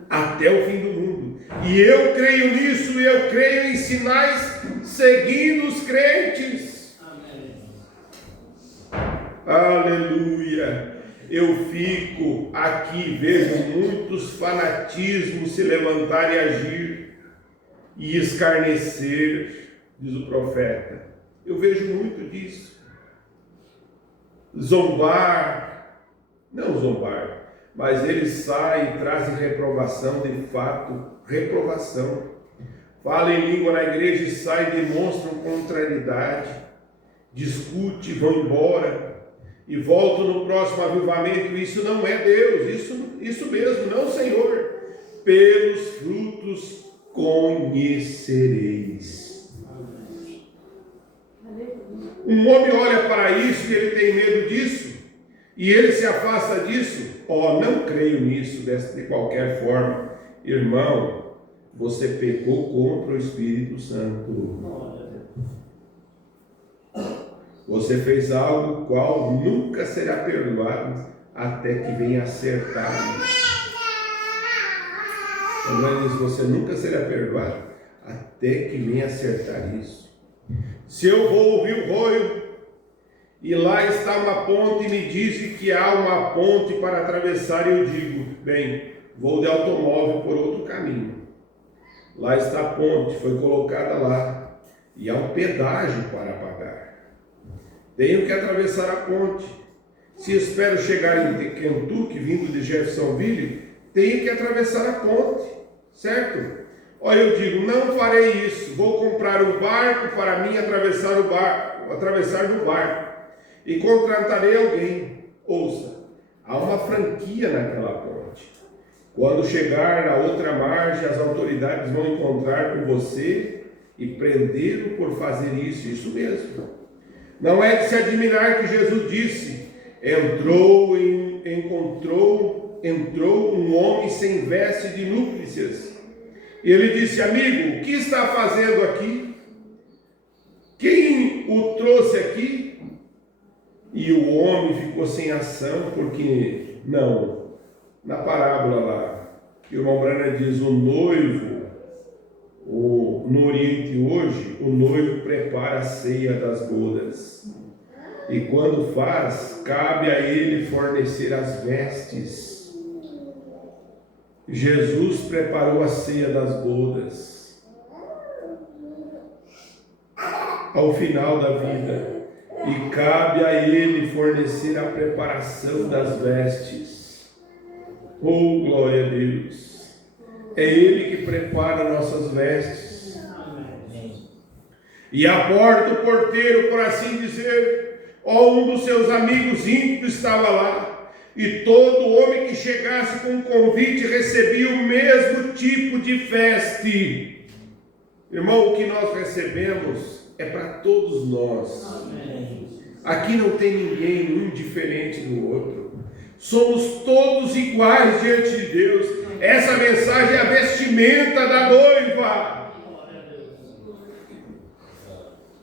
Até o fim do mundo. E eu creio nisso, e eu creio em sinais seguindo os crentes. Amém. Aleluia. Eu fico aqui, vejo muitos fanatismos se levantar e agir e escarnecer, diz o profeta. Eu vejo muito disso. Zombar, não zombar, mas eles saem e trazem reprovação, de fato, reprovação. Falam em língua na igreja e saem e demonstram contrariedade, discutem, vão embora e voltam no próximo avivamento. Isso não é Deus, isso mesmo, não, Senhor. Pelos frutos conhecereis. Um homem olha para isso e ele tem medo disso, e ele se afasta disso. Não creio nisso de qualquer forma. Irmão, você pecou contra o Espírito Santo. Você fez algo qual nunca será perdoado até que venha acertar isso. Mas você nunca será perdoado até que venha acertar isso. Se eu vou ouvir o Roio e lá está uma ponte e me dizem que há uma ponte para atravessar, eu digo: bem, vou de automóvel por outro caminho. Lá está a ponte, foi colocada lá e há um pedágio para pagar. Tenho que atravessar a ponte. Se espero chegar em Kentucky, vindo de Jeffersonville, tenho que atravessar a ponte, certo? Olha, eu digo: não farei isso, vou comprar um barco para mim atravessar do barco, e contratarei alguém. Ouça, Há uma franquia naquela ponte. Quando chegar na outra margem, as autoridades vão encontrar com você e prendê-lo por fazer isso mesmo. Não é de se admirar que Jesus disse: entrou um homem sem veste de núpcias. E ele disse: amigo, o que está fazendo aqui? Quem o trouxe aqui? E o homem ficou sem ação, porque na parábola lá, que o irmão Branham diz, o noivo, no Oriente hoje, o noivo prepara a ceia das bodas. E quando faz, cabe a ele fornecer as vestes. Jesus preparou a ceia das bodas. Ao final da vida. E cabe a ele fornecer a preparação das vestes. Oh, glória a Deus! É ele que prepara nossas vestes. E a porta, o porteiro, por assim dizer, um dos seus amigos íntimos estava lá. E todo homem que chegasse com um convite recebia o mesmo tipo de veste. Irmão, o que nós recebemos é para todos nós. Aqui não tem ninguém um diferente do outro. Somos todos iguais diante de Deus. Essa mensagem é a vestimenta da noiva.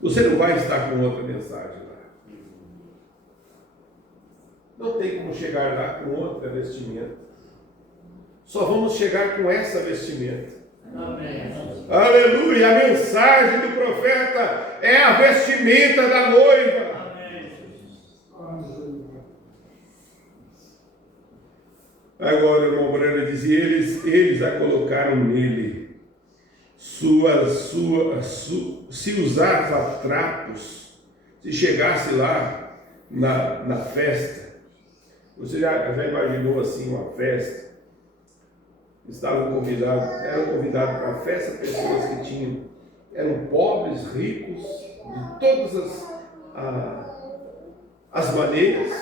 Você não vai estar com outra mensagem lá. Não tem como chegar lá com outra vestimenta. Só vamos chegar com essa vestimenta. Amém. Aleluia! A mensagem do profeta é a vestimenta da noiva. Agora o irmão Branham dizia, eles a colocaram nele. Se usava trapos, se chegasse lá na festa, você já imaginou assim uma festa? Eram convidados para a festa pessoas que eram pobres, ricos, de todas as maneiras.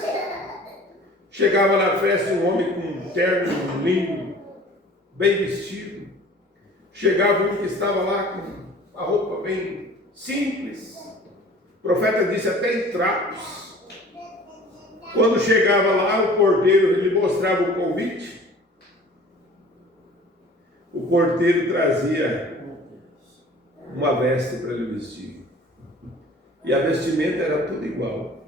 Chegava na festa um homem com um terno lindo, bem vestido. Chegava um que estava lá com a roupa bem simples. O profeta disse até em trapos. Quando chegava lá, o porteiro lhe mostrava o convite. O porteiro trazia uma veste para ele vestir. E a vestimenta era tudo igual.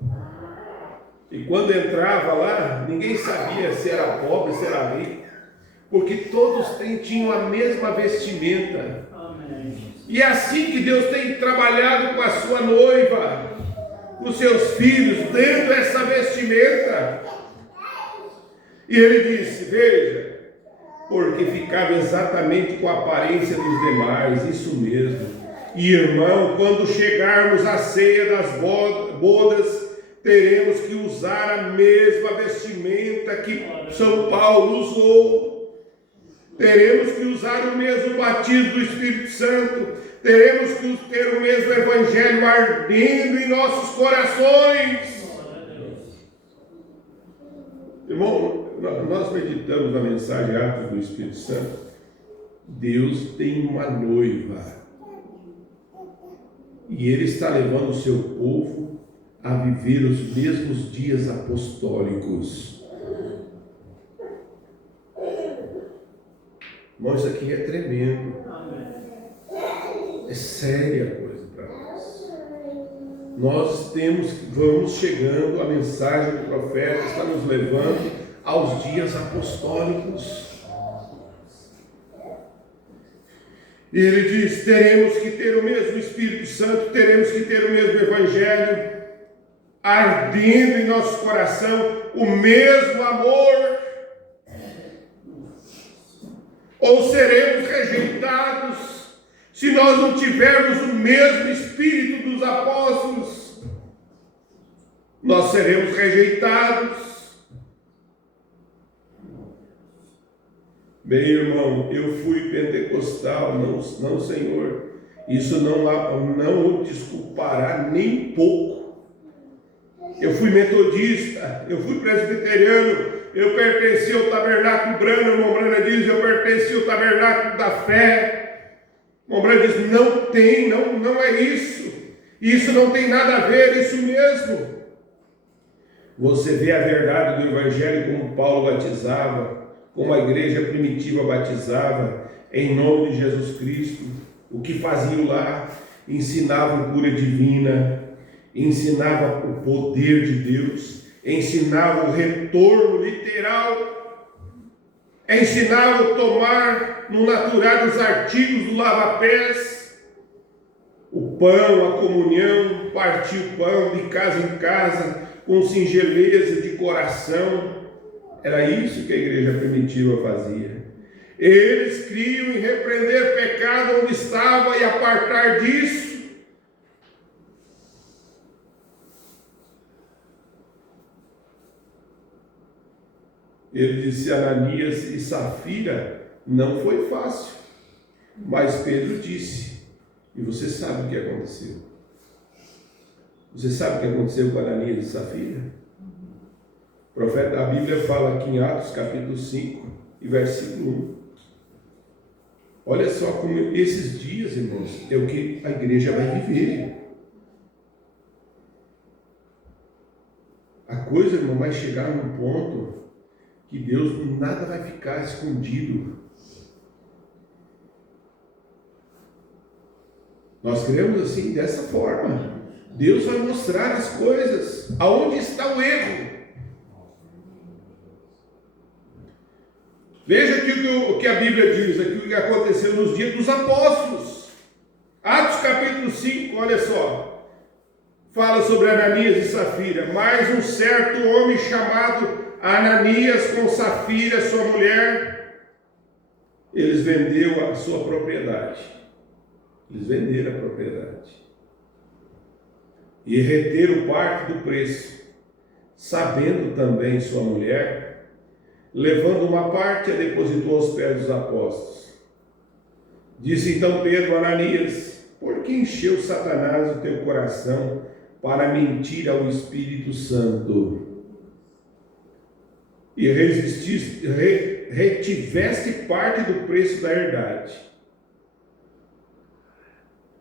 E quando entrava lá, ninguém sabia se era pobre, se era rico, porque todos tinham a mesma vestimenta. Amém. E é assim que Deus tem trabalhado com a sua noiva, com os seus filhos, dando essa vestimenta. E ele disse, veja, porque ficava exatamente com a aparência dos demais, isso mesmo. E irmão, quando chegarmos à ceia das bodas, teremos que usar a mesma vestimenta que São Paulo usou. Teremos que usar o mesmo batismo do Espírito Santo. Teremos que ter o mesmo Evangelho ardendo em nossos corações. Irmão, nós meditamos na mensagem Atos do Espírito Santo. Deus tem uma noiva. E Ele está levando o seu povo a viver os mesmos dias apostólicos. Irmão, isso aqui é tremendo. É séria a coisa para nós. Vamos chegando, a mensagem do profeta está nos levando aos dias apostólicos. E ele diz, teremos que ter o mesmo Espírito Santo, teremos que ter o mesmo Evangelho, ardendo em nosso coração, o mesmo amor, ou seremos rejeitados se nós não tivermos o mesmo Espírito dos apóstolos. Nós seremos rejeitados. Bem, irmão, eu fui pentecostal, não, Senhor, isso não o desculpará nem pouco. Eu fui metodista, eu fui presbiteriano, eu pertenci ao tabernáculo Brana, o irmão Brana diz, eu pertenci ao tabernáculo da fé. O irmão Brana diz, não tem, não é isso. Isso não tem nada a ver, isso mesmo. Você vê a verdade do Evangelho como Paulo batizava, como a igreja primitiva batizava, em nome de Jesus Cristo. O que faziam lá? Ensinavam cura divina, ensinavam o poder de Deus, ensinavam o retorno literal, ensinavam a tomar no natural os artigos do lava-pés, o pão, a comunhão, partir o pão de casa em casa, com singeleza de coração. Era isso que a igreja primitiva fazia. Eles criam em repreender pecado onde estava e apartar disso. Ele disse: Ananias e Safira, não foi fácil. Mas Pedro disse, e você sabe o que aconteceu. Você sabe o que aconteceu com Ananias e Safira? O profeta, a Bíblia fala aqui em Atos capítulo 5 e versículo 1. Olha só como esses dias, irmãos, é o que a igreja vai viver. A coisa, irmão, vai chegar num ponto que Deus, nada vai ficar escondido. Nós cremos assim, dessa forma. Deus vai mostrar as coisas, aonde está o erro. Veja aqui o que a Bíblia diz, aqui o que aconteceu nos dias dos apóstolos. Atos capítulo 5, olha só. Fala sobre Ananias e Safira. Mais um certo homem chamado Ananias com Safira, sua mulher, eles venderam a sua propriedade. Eles venderam a propriedade. E reteram parte do preço, sabendo também sua mulher, levando uma parte, a depositou aos pés dos apóstolos. Disse então Pedro a Ananias: por que encheu Satanás o teu coração para mentir ao Espírito Santo? E retiveste parte do preço da herdade,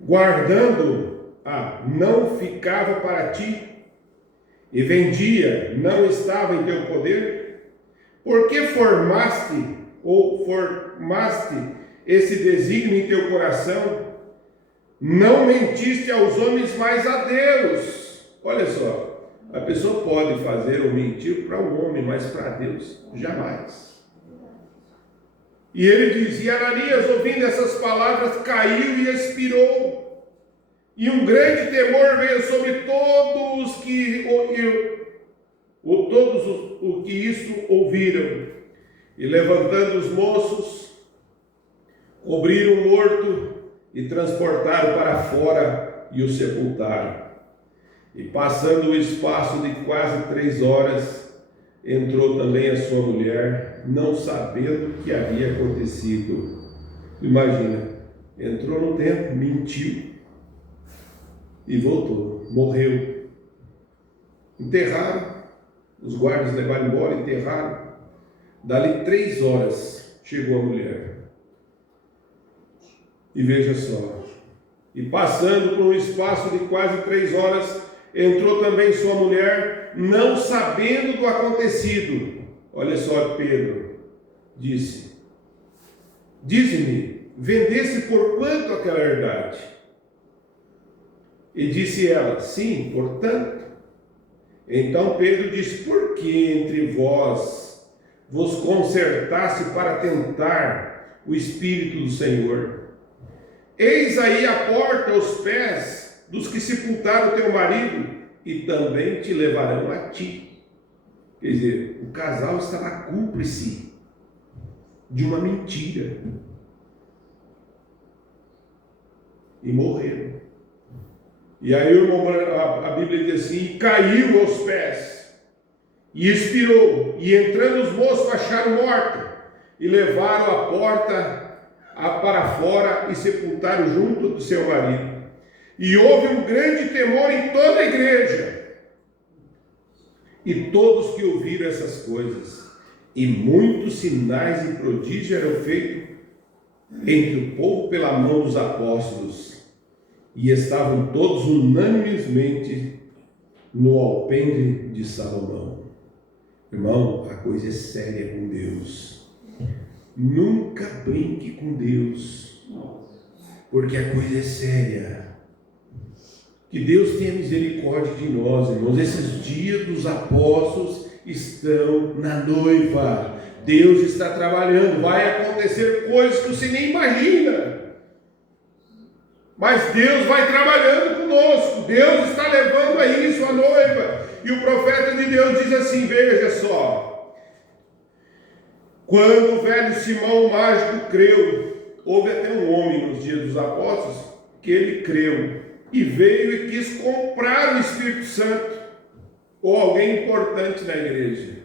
guardando-a, não ficava para ti, e vendia, não estava em teu poder? Por que formaste esse desígnio em teu coração? Não mentiste aos homens, mas a Deus. Olha só, a pessoa pode fazer ou mentir para o homem, mas para Deus, jamais. E ele dizia: Ananias, ouvindo essas palavras, caiu e expirou. E um grande temor veio sobre todos os que isso ouviram. E levantando os moços, cobriram o morto e transportaram para fora e o sepultaram. E passando o espaço de quase 3 horas, entrou também a sua mulher, não sabendo o que havia acontecido. Imagina, entrou no templo, mentiu e voltou, morreu. Enterraram, os guardas levaram embora, enterraram. Dali 3 horas chegou a mulher. E veja só, e passando por um espaço de quase 3 horas, entrou também sua mulher, não sabendo do acontecido. Olha só, Pedro disse: dize-me, vendesse por quanto aquela herdade? E disse ela: sim, por tanto. Então Pedro disse: por que entre vos concertasse para tentar o Espírito do Senhor? Eis aí a porta aos pés dos que sepultaram teu marido, e também te levarão a ti. Quer dizer, o casal estava cúmplice de uma mentira. E morreram. E aí a Bíblia diz assim: e caiu aos pés, e expirou, e entrando os moços acharam morta, e levaram a porta para fora e sepultaram junto do seu marido. E houve um grande temor em toda a igreja. E todos que ouviram essas coisas E muitos sinais e prodígios eram feitos entre o povo pela mão dos apóstolos, e estavam todos unanimemente no alpendre de Salomão. Irmão, a coisa é séria com Deus. Nunca brinque com Deus, porque a coisa é séria. Que Deus tenha misericórdia de nós, irmãos. Esses dias dos apóstolos estão na noiva. Deus está trabalhando. Vai acontecer coisas que você nem imagina. Mas Deus vai trabalhando conosco. Deus está levando a isso, a noiva. E o profeta de Deus diz assim, veja só. Quando o velho Simão o mágico creu, houve até um homem nos dias dos apóstolos que ele creu e veio e quis comprar o Espírito Santo, ou alguém importante na igreja.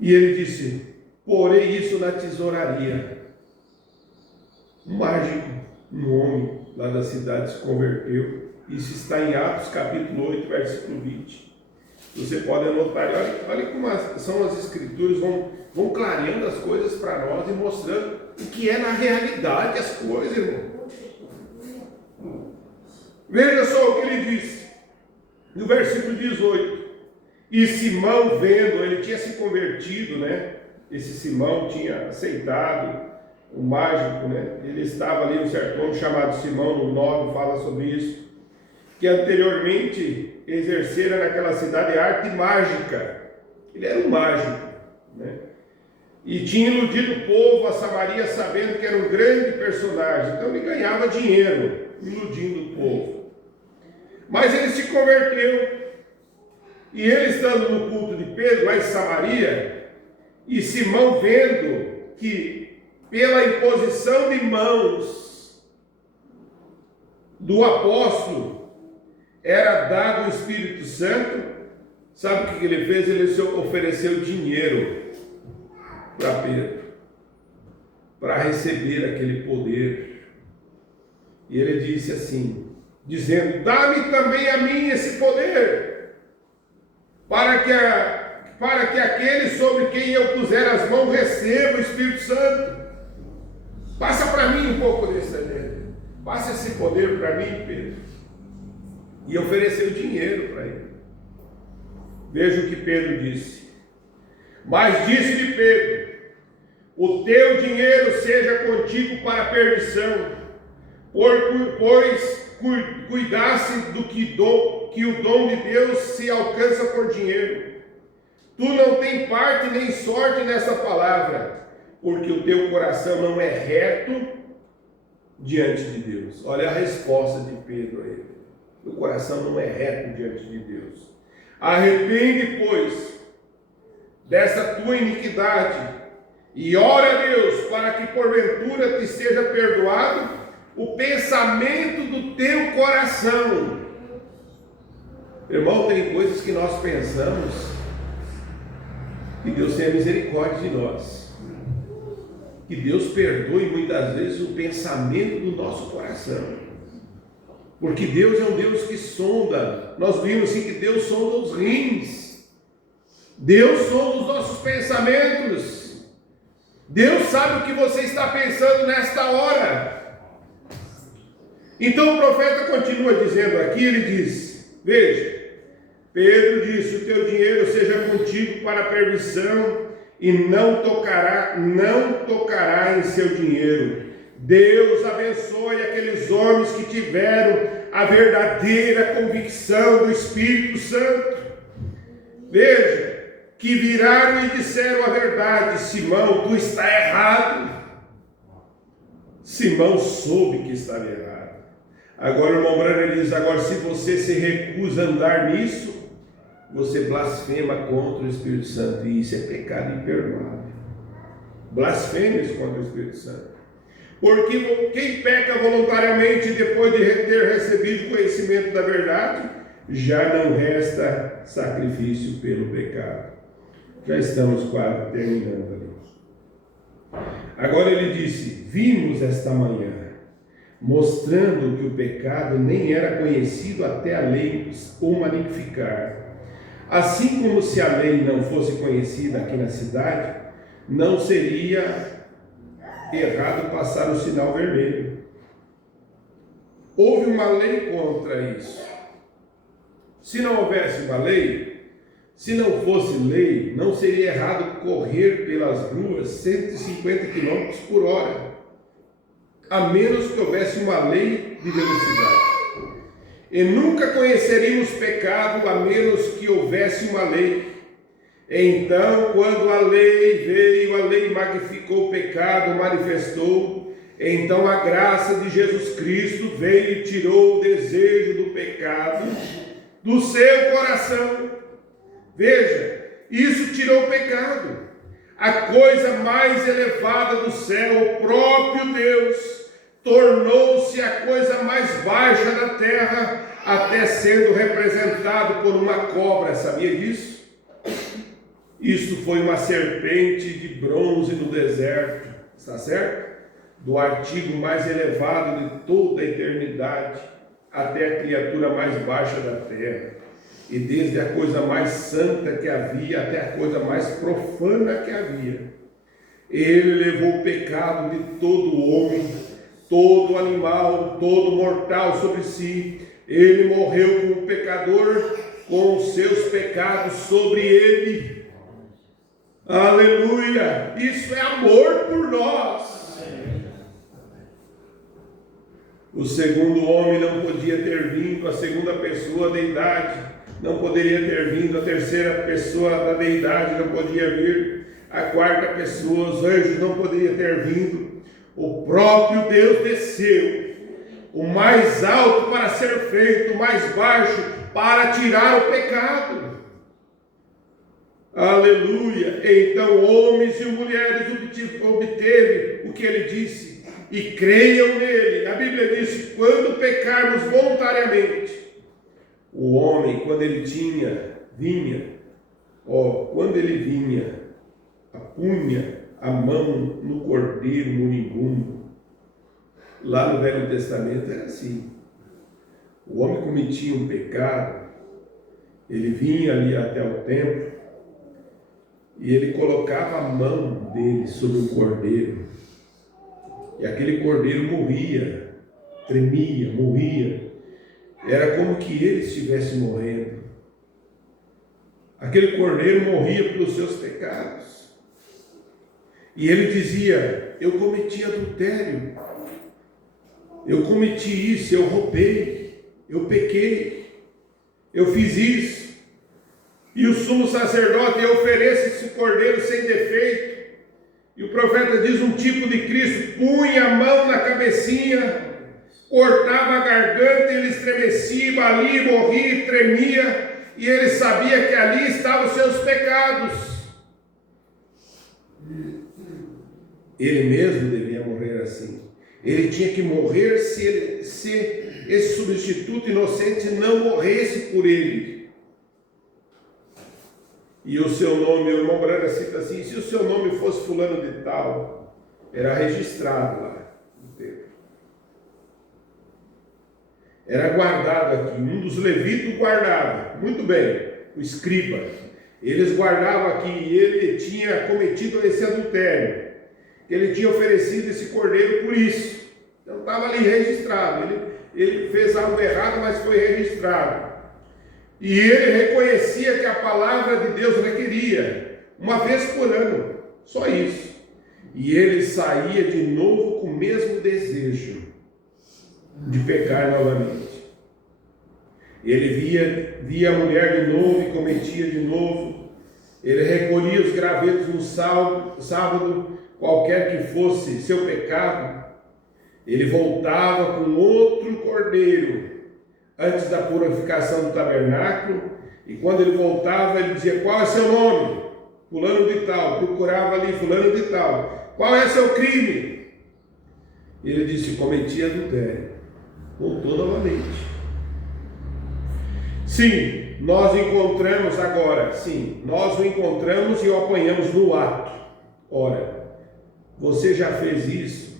E ele disse, porei isso na tesouraria. Um mágico, um homem lá da cidade se converteu. Isso está em Atos capítulo 8, versículo 20. Você pode anotar, olha como são as escrituras, vão clareando as coisas para nós e mostrando o que é na realidade as coisas, irmão. Veja só o que ele disse, no versículo 18. E Simão vendo, ele tinha se convertido, né? Esse Simão tinha aceitado o mágico, né? Ele estava ali no sertão chamado Simão, no 9 fala sobre isso, que anteriormente exercera naquela cidade arte mágica. Ele era um mágico, né? E tinha iludido o povo a Samaria, sabendo que era um grande personagem. Então ele ganhava dinheiro iludindo o povo. Mas ele se converteu. E ele estando no culto de Pedro, lá em Samaria, e Simão vendo que pela imposição de mãos do apóstolo era dado o Espírito Santo, sabe o que ele fez? Ele ofereceu dinheiro para Pedro, para receber aquele poder. E ele disse assim, dizendo, dá-me também a mim esse poder, para que aquele sobre quem eu puser as mãos receba o Espírito Santo. Passa para mim um pouco desse poder. Passa esse poder para mim, Pedro. E ofereceu dinheiro para ele. Veja o que Pedro disse. Mas disse-lhe Pedro, o teu dinheiro seja contigo para a perdição, pois cuidasse do que o dom de Deus se alcança por dinheiro. Tu não tem parte nem sorte nessa palavra, porque o teu coração não é reto diante de Deus. Olha a resposta de Pedro a ele. O coração não é reto diante de Deus. Arrepende, pois, dessa tua iniquidade, e ora a Deus para que porventura te seja perdoado o pensamento do teu coração. Irmão, tem coisas que nós pensamos que Deus tenha misericórdia de nós. Que Deus perdoe muitas vezes o pensamento do nosso coração. Porque Deus é um Deus que sonda. Nós vimos assim que Deus sonda os rins. Deus sonda os nossos pensamentos. Deus sabe o que você está pensando nesta hora. Então o profeta continua dizendo aqui, ele diz, veja, Pedro disse, o teu dinheiro seja contigo para a perdição, e não tocará em seu dinheiro. Deus abençoe aqueles homens que tiveram a verdadeira convicção do Espírito Santo. Veja, que viraram e disseram a verdade. Simão, tu está errado. Simão soube que estava errado. Agora o irmão Branham diz, agora se você se recusa a andar nisso, você blasfema contra o Espírito Santo, e isso é pecado imperdoável. Blasfêmias contra o Espírito Santo. Porque quem peca voluntariamente depois de ter recebido conhecimento da verdade, já não resta sacrifício pelo pecado. Já estamos quase terminando ali. Agora ele disse, vimos esta manhã, mostrando que o pecado nem era conhecido até a lei o magnificar. Assim como se a lei não fosse conhecida aqui na cidade, não seria errado passar o sinal vermelho. Houve uma lei contra isso. Se não houvesse uma lei, se não fosse lei, não seria errado correr pelas ruas 150 km por hora, a menos que houvesse uma lei de velocidade. E nunca conheceríamos pecado a menos que houvesse uma lei. Então, quando a lei veio, a lei magnificou o pecado, manifestou. Então a graça de Jesus Cristo veio e tirou o desejo do pecado do seu coração. Veja, isso tirou o pecado. A coisa mais elevada do céu, o próprio Deus, tornou-se a coisa mais baixa da terra, até sendo representado por uma cobra. Sabia disso? Isso foi uma serpente de bronze no deserto, está certo? Do artigo mais elevado de toda a eternidade, até a criatura mais baixa da terra. E desde a coisa mais santa que havia até a coisa mais profana que havia. Ele levou o pecado de todo homem, todo animal, todo mortal sobre si. Ele morreu como pecador, com os seus pecados sobre ele. Aleluia! Isso é amor por nós. O segundo homem não podia ter vindo, a segunda pessoa da deidade não poderia ter vindo, a terceira pessoa da deidade não podia vir, a quarta pessoa, os anjos, não poderia ter vindo. O próprio Deus desceu, o mais alto para ser feito, o mais baixo para tirar o pecado. Aleluia! Então homens e mulheres obteve o que ele disse, e creiam nele. A Bíblia diz: quando pecarmos voluntariamente, o homem, quando ele vinha, apunha a mão no cordeiro moribundo. Lá no Velho Testamento era assim. O homem cometia um pecado, ele vinha ali até o templo e ele colocava a mão dele sobre o cordeiro, e aquele cordeiro morria, tremia, morria. Era como que ele estivesse morrendo. Aquele cordeiro morria pelos seus pecados. E ele dizia: eu cometi adultério, eu cometi isso, eu roubei, eu pequei, eu fiz isso. E o sumo sacerdote oferece esse cordeiro sem defeito. E o profeta diz: um tipo de Cristo, punha a mão na cabecinha, cortava a garganta, ele estremecia, ali morria, tremia, e ele sabia que ali estavam os seus pecados. Ele mesmo devia morrer assim. Ele tinha que morrer se esse substituto inocente não morresse por ele. E o seu nome, o irmão Braga cita assim: se o seu nome fosse fulano de tal, era registrado lá no templo. Era guardado aqui. Um dos levitas guardava. Muito bem, o escriba. Eles guardavam aqui, e ele tinha cometido esse adultério. Ele tinha oferecido esse cordeiro por isso. Então estava ali registrado. Ele fez algo errado, mas foi registrado. E ele reconhecia que a palavra de Deus requeria uma vez por ano, só isso. E ele saía de novo com o mesmo desejo de pecar novamente. Ele via a mulher de novo e cometia de novo. Ele recolhia os gravetos no sábado, qualquer que fosse seu pecado. Ele voltava com outro cordeiro antes da purificação do tabernáculo, e quando ele voltava, ele dizia: qual é seu nome? Fulano de tal. Procurava ali: fulano de tal. Qual é seu crime? Ele disse: cometi adultério. Voltou novamente. Sim, nós encontramos agora, nós o encontramos e o apanhamos no ato. Ora, você já fez isso?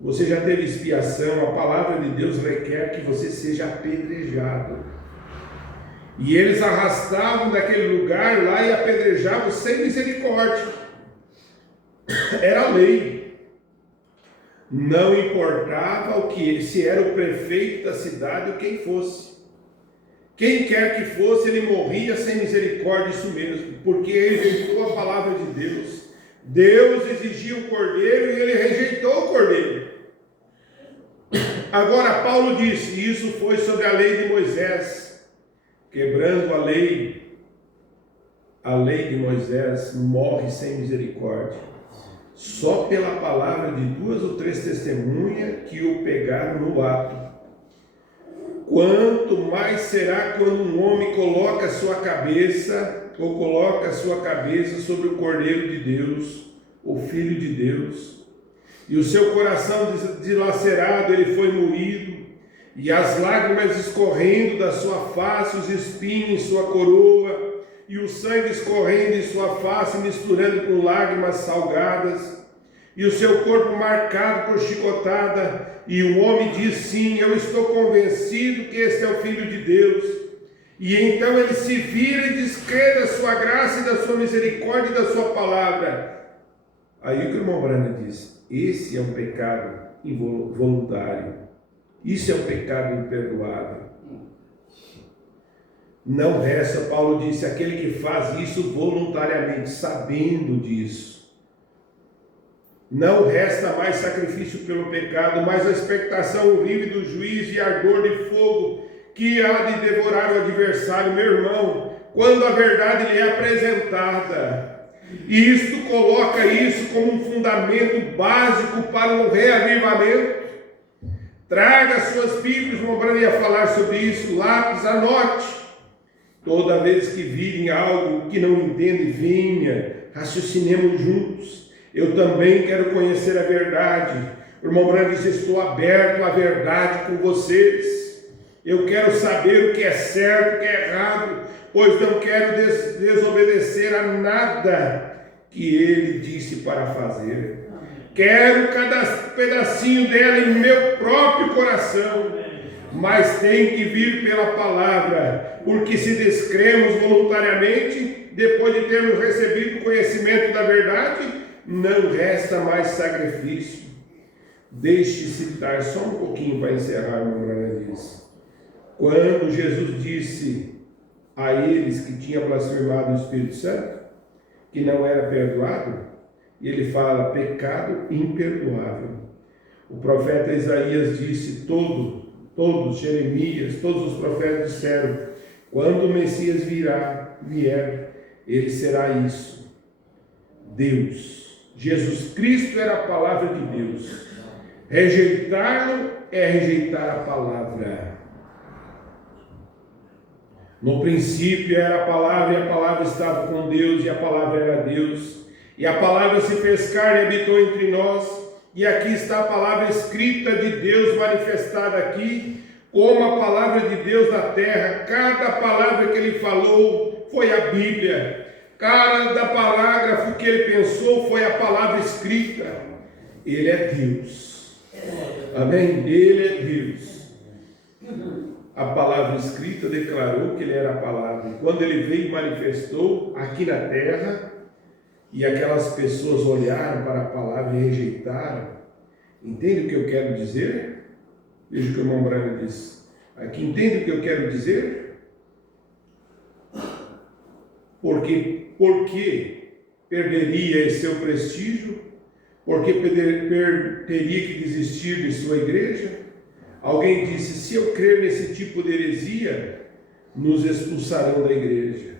Você já teve expiação? A palavra de Deus requer que você seja apedrejado. E eles arrastavam daquele lugar lá e apedrejavam sem misericórdia. Era a lei. Não importava o que, se era o prefeito da cidade ou quem fosse. Quem quer que fosse, ele morria sem misericórdia, isso mesmo, porque ele rejeitou a palavra de Deus. Deus exigia o cordeiro e ele rejeitou o cordeiro. Agora Paulo disse, isso foi sobre a lei de Moisés, quebrando a lei de Moisés morre sem misericórdia. Só pela palavra de 2 ou 3 testemunhas que o pegaram no ato. Quanto mais será quando um homem coloca a sua cabeça sobre o Cordeiro de Deus, o Filho de Deus, e o seu coração dilacerado, ele foi moído, e as lágrimas escorrendo da sua face, os espinhos em sua coroa, e o sangue escorrendo em sua face, misturando com lágrimas salgadas, e o seu corpo marcado por chicotada, e o homem diz sim, eu estou convencido que este é o Filho de Deus. E então ele se vira e descrê da sua graça e da sua misericórdia e da sua palavra. Aí o que o irmão Brana diz, esse é um pecado involuntário, isso é um pecado imperdoável. Não resta, Paulo disse, aquele que faz isso voluntariamente, sabendo disso. Não resta mais sacrifício pelo pecado, mas a expectação horrível do juízo e ardor de fogo que há de devorar o adversário, meu irmão, quando a verdade lhe é apresentada. E isto coloca isso como um fundamento básico para um reavivamento. Traga suas Bíblias, o irmão ia falar sobre isso, lápis, anote. Toda vez que virem algo que não entende, venha, raciocinemos juntos. Eu também quero conhecer a verdade. O irmão Branco disse, estou aberto à verdade com vocês. Eu quero saber o que é certo, o que é errado, pois não quero desobedecer a nada que ele disse para fazer. Quero cada pedacinho dela em meu próprio coração, mas tem que vir pela palavra, porque se descremos voluntariamente, depois de termos recebido o conhecimento da verdade, não resta mais sacrifício. Deixe citar só um pouquinho para encerrar, meu irmão disse. Quando Jesus disse a eles que tinha blasfemado o Espírito Santo, que não era perdoado, e ele fala pecado imperdoável. O profeta Isaías disse, todos, Jeremias, todos os profetas disseram, quando o Messias vier, ele será isso. Deus. Jesus Cristo era a palavra de Deus. Rejeitá-lo é rejeitar a palavra. No princípio era a palavra, e a palavra estava com Deus, e a palavra era Deus. E a palavra se fez carne e habitou entre nós. E aqui está a palavra escrita de Deus manifestada aqui, como a palavra de Deus na terra. Cada palavra que ele falou foi a Bíblia. Cada parágrafo que ele pensou foi a palavra escrita. Ele é Deus. Amém? Ele é Deus. A palavra escrita declarou que ele era a palavra. E quando ele veio e manifestou aqui na terra, e aquelas pessoas olharam para a palavra e rejeitaram, entende o que eu quero dizer? Veja o que o irmão Braga disse. Aqui, entende o que eu quero dizer? Porque perderia esse seu prestígio? Porque teria que desistir de sua igreja? Alguém disse, se eu crer nesse tipo de heresia, nos expulsarão da igreja.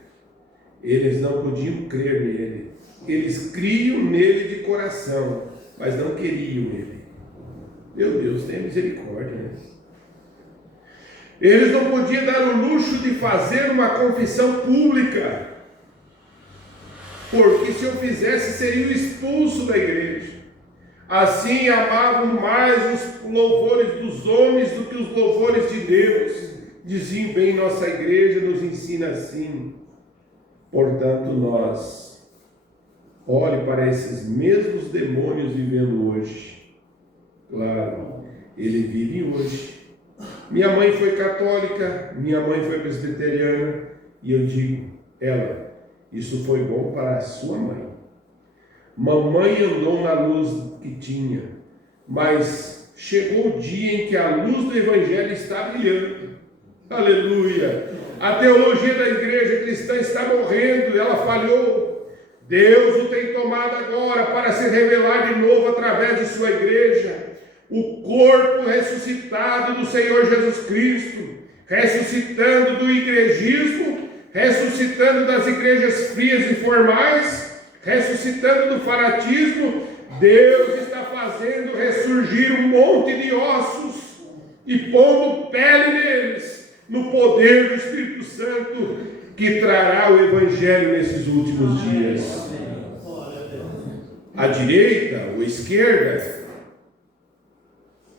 Eles não podiam crer nele. Eles criam nele de coração, mas não queriam ele. Meu Deus, tenha misericórdia, né? Eles não podiam dar o luxo de fazer uma confissão pública, porque se eu fizesse, seriam expulsos da igreja. Assim amavam mais os louvores dos homens do que os louvores de Deus. Diziam bem, nossa igreja nos ensina assim. Portanto, olhe para esses mesmos demônios vivendo hoje. Claro, ele vive hoje. Minha mãe foi católica, minha mãe foi presbiteriana, e eu digo, ela, isso foi bom para a sua mãe. Mamãe andou na luz que tinha, mas chegou o dia em que a luz do Evangelho está brilhando. Aleluia! A teologia da igreja cristã está morrendo, ela falhou. Deus o tem tomado agora para se revelar de novo através de sua igreja. O corpo ressuscitado do Senhor Jesus Cristo, ressuscitando do igrejismo, ressuscitando das igrejas frias e formais, ressuscitando do fanatismo. Deus está fazendo ressurgir um monte de ossos e pondo pele neles, no poder do Espírito Santo, que trará o Evangelho nesses últimos dias. A direita ou a esquerda,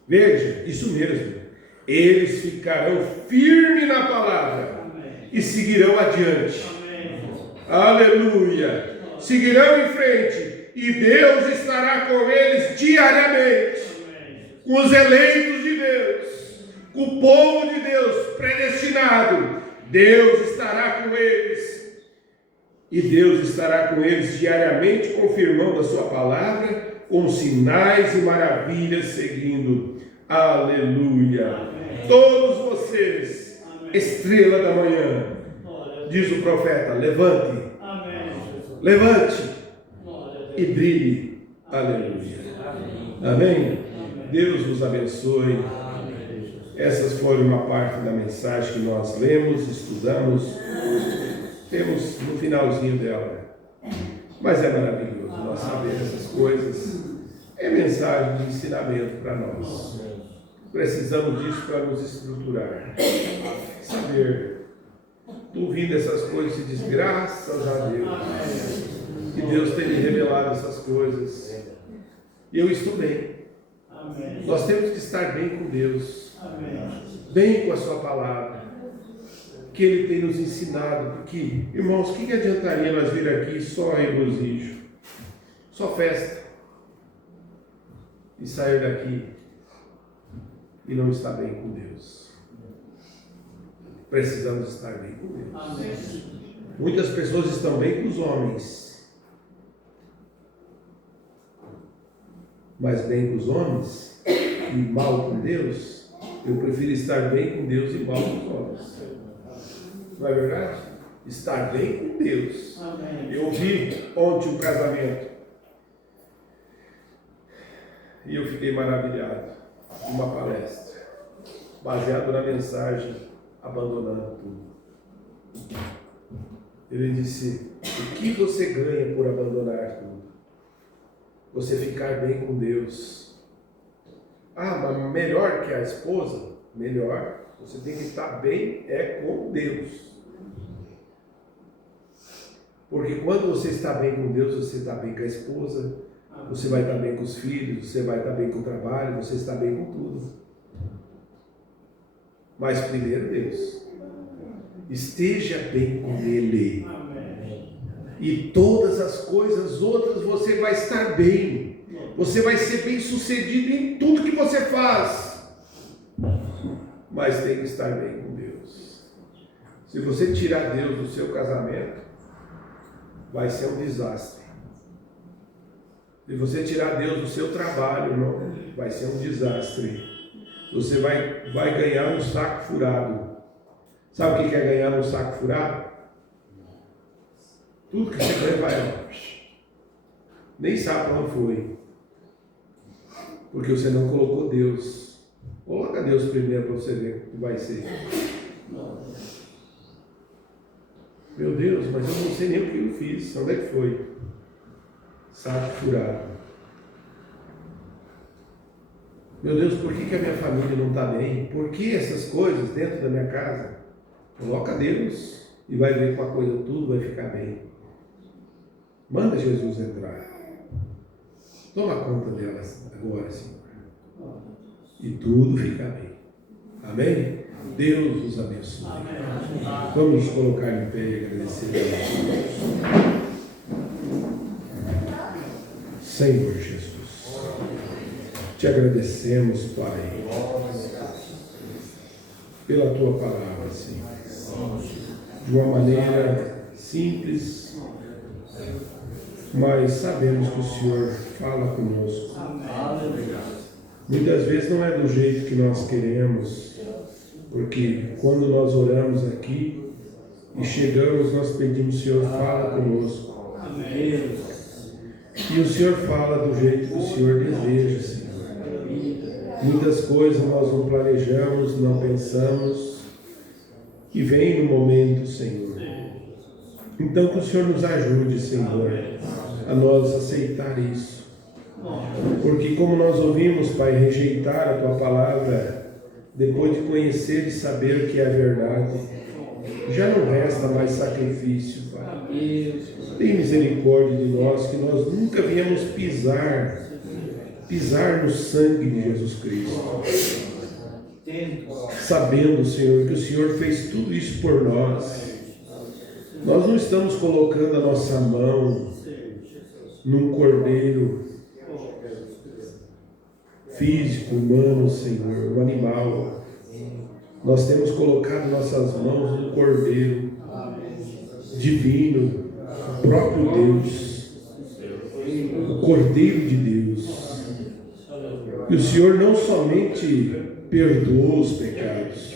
veja, isso mesmo, eles ficarão firmes na palavra e seguirão adiante. Aleluia! Seguirão em frente e Deus estará com eles diariamente, com os eleitos de Deus, com o povo de Deus predestinado. Deus estará com eles. E Deus estará com eles diariamente, confirmando a sua palavra, com sinais e maravilhas seguindo. Aleluia! Amém. Todos vocês, amém. Estrela da manhã, diz o profeta, levante, amém. Levante e brilhe. Aleluia! Amém? Deus vos abençoe. Essas foram uma parte da mensagem que nós lemos, estudamos. Temos no finalzinho dela, mas é maravilhoso nós saber essas coisas. É mensagem de ensinamento para nós. Precisamos disso para nos estruturar. Saber, ouvindo essas coisas, se diz graças a Deus, que Deus tem me revelado essas coisas. E eu estou bem. Nós temos que estar bem com Deus, bem com a sua palavra, que Ele tem nos ensinado. Porque, irmãos, o que adiantaria nós vir aqui só regozijo, só festa, e sair daqui e não estar bem com Deus? Precisamos estar bem com Deus. Amém. Muitas pessoas estão bem com os homens, mas bem com os homens e mal com Deus. Eu prefiro estar bem com Deus e mal com os homens. Não é verdade? Estar bem com Deus. Amém. Eu vi ontem um casamento e eu fiquei maravilhado. Uma palestra baseada na mensagem Abandonando Tudo. Ele disse: o que você ganha por abandonar tudo? Você ficar bem com Deus. Ah, mas melhor que a esposa? Melhor. Você tem que estar bem com Deus. Porque quando você está bem com Deus, você está bem com a esposa, você vai estar bem com os filhos, você vai estar bem com o trabalho, você está bem com tudo. Mas primeiro Deus. Esteja bem com Ele. E todas as coisas outras você vai estar bem. Você vai ser bem sucedido em tudo que você faz. Mas tem que estar bem com Deus. Se você tirar Deus do seu casamento, vai ser um desastre. Se você tirar Deus do seu trabalho, irmão, vai ser um desastre. Você vai ganhar um saco furado. Sabe o que é ganhar um saco furado? Tudo que você ganha vai, nem sabe para onde foi. Porque você não colocou Deus. Coloca Deus primeiro para você ver o que vai ser. Meu Deus, mas eu não sei nem o que eu fiz. Onde é que foi? Saco furado. Meu Deus, por que a minha família não está bem? Por que essas coisas dentro da minha casa? Coloca Deus e vai ver com a coisa tudo vai ficar bem. Manda Jesus entrar. Toma conta delas agora, Senhor. E tudo fica bem. Amém? Deus nos abençoe. Amém. Vamos nos colocar em pé e agradecer a Deus. Senhor Jesus, te agradecemos, Pai, pela Tua palavra, Senhor. De uma maneira simples, mas sabemos que o Senhor fala conosco. Muitas vezes não é do jeito que nós queremos, porque quando nós oramos aqui e chegamos, nós pedimos, Senhor, fala conosco. E o Senhor fala do jeito que o Senhor deseja, Senhor. Muitas coisas nós não planejamos, não pensamos, e vem no momento, Senhor. Então que o Senhor nos ajude, Senhor, a nós aceitar isso. Porque como nós ouvimos, Pai, rejeitar a Tua palavra, depois de conhecer e saber o que é a verdade, já não resta mais sacrifício, Pai. Tem misericórdia de nós, que nós nunca viemos pisar no sangue de Jesus Cristo. Sabendo, Senhor, que o Senhor fez tudo isso por nós. Nós não estamos colocando a nossa mão num cordeiro físico, humano, Senhor, um animal. Nós temos colocado nossas mãos num cordeiro divino, o próprio Deus, o Cordeiro de Deus. E o Senhor não somente perdoou os pecados,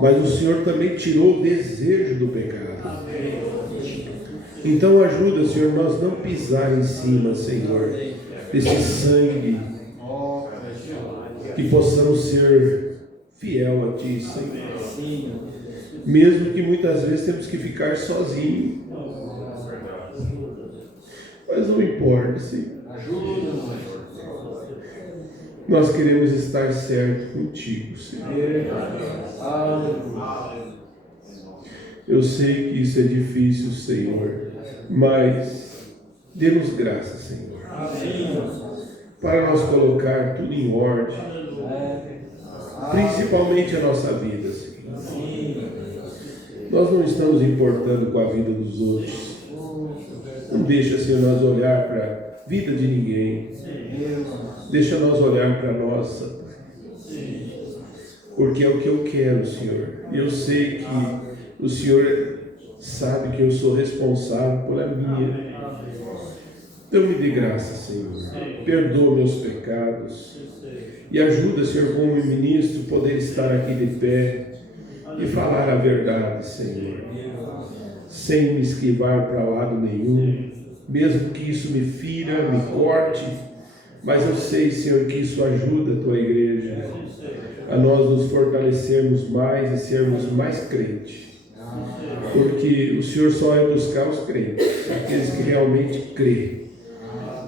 mas o Senhor também tirou o desejo do pecado. Então ajuda, Senhor, nós não pisar em cima, Senhor, desse sangue, que possamos ser fiel a Ti, Senhor. Mesmo que muitas vezes temos que ficar sozinhos. Mas não importa, Senhor. Nós queremos estar certo contigo, Senhor. Eu sei que isso é difícil, Senhor, mas dê-nos graça, Senhor, para nós colocar tudo em ordem, principalmente a nossa vida, Senhor. Nós não estamos importando com a vida dos outros. Não deixa, Senhor, nós olhar para a vida de ninguém. Deixa nós olhar para a nossa. Porque é o que eu quero, Senhor. E eu sei que o Senhor sabe que eu sou responsável pela minha. Então me dê graça, Senhor. Perdoa meus pecados. E ajuda, Senhor, como ministro, poder estar aqui de pé e falar a verdade, Senhor. Sem me esquivar para lado nenhum. Mesmo que isso me fira, me corte. Mas eu sei, Senhor, que isso ajuda a Tua igreja a nós nos fortalecermos mais e sermos mais crentes. Porque o Senhor só vai buscar os crentes, aqueles que realmente creem.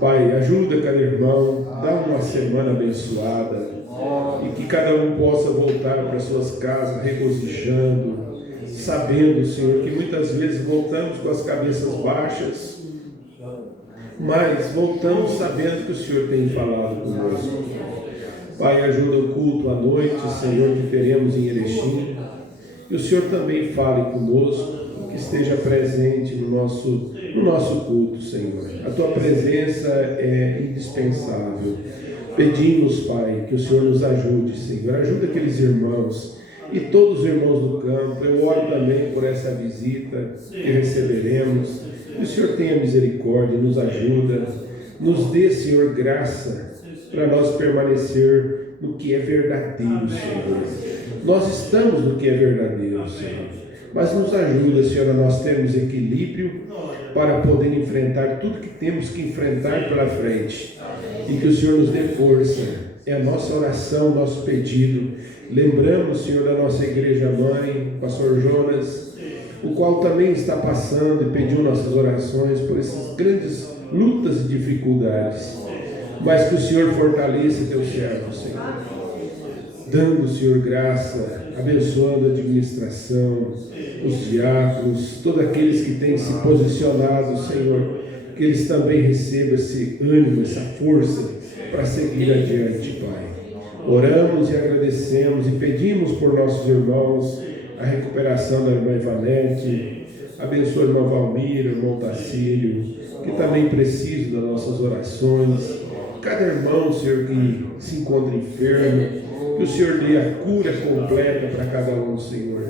Pai, ajuda cada irmão, dá uma semana abençoada e que cada um possa voltar para suas casas regozijando, sabendo, Senhor, que muitas vezes voltamos com as cabeças baixas, mas voltamos sabendo que o Senhor tem falado conosco. Pai, ajuda o culto à noite, Senhor, que teremos em Erechim. E o Senhor também fale conosco, que esteja presente no nosso culto, Senhor. A Tua presença é indispensável. Pedimos, Pai, que o Senhor nos ajude, Senhor. Ajuda aqueles irmãos e todos os irmãos do campo. Eu oro também por essa visita que receberemos. Que o Senhor tenha misericórdia, nos ajuda, nos dê, Senhor, graça para nós permanecer no que é verdadeiro, Senhor. Nós estamos no que é verdadeiro, Senhor. Mas nos ajuda, Senhor, a nós termos equilíbrio para poder enfrentar tudo que temos que enfrentar pela frente. E que o Senhor nos dê força. É a nossa oração, nosso pedido. Lembramos, Senhor, da nossa igreja mãe, Pastor Jonas, o qual também está passando e pediu nossas orações por essas grandes lutas e dificuldades. Mas que o Senhor fortaleça teu servo, Senhor. Dando, Senhor, graça, abençoando a administração, os diáconos, todos aqueles que têm se posicionado, Senhor, que eles também recebam esse ânimo, essa força para seguir adiante, Pai. Oramos e agradecemos e pedimos por nossos irmãos a recuperação da irmã Ivanete, abençoa a irmã Valmira, o irmão Tacílio, que também precisam das nossas orações. Cada irmão, Senhor, que se encontra enfermo, Que o Senhor dê a cura completa para cada um, Senhor.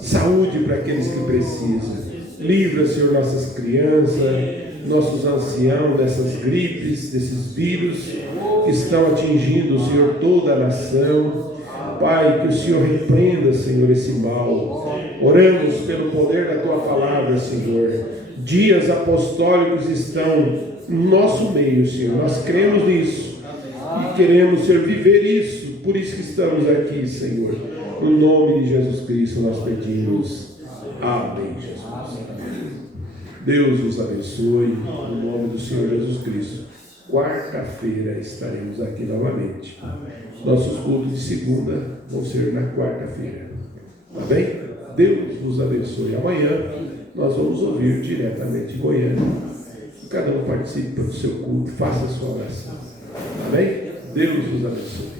Saúde para aqueles que precisam. Livra, Senhor, nossas crianças, nossos anciãos dessas gripes, desses vírus que estão atingindo, Senhor, toda a nação. Pai, que o Senhor repreenda, Senhor, esse mal. Oramos pelo poder da Tua palavra, Senhor. Dias apostólicos estão no nosso meio, Senhor. Nós cremos nisso e queremos, Senhor, viver isso. Por isso que estamos aqui, Senhor. No nome de Jesus Cristo nós pedimos. Amém, Jesus. Deus nos abençoe, no nome do Senhor Jesus Cristo. Quarta-feira estaremos aqui novamente. Nossos cultos de segunda vão ser na quarta-feira. Tá bem? Deus nos abençoe. Amanhã nós vamos ouvir diretamente de Goiânia. Cada um participe do seu culto, faça a sua oração. Tá bem? Deus nos abençoe.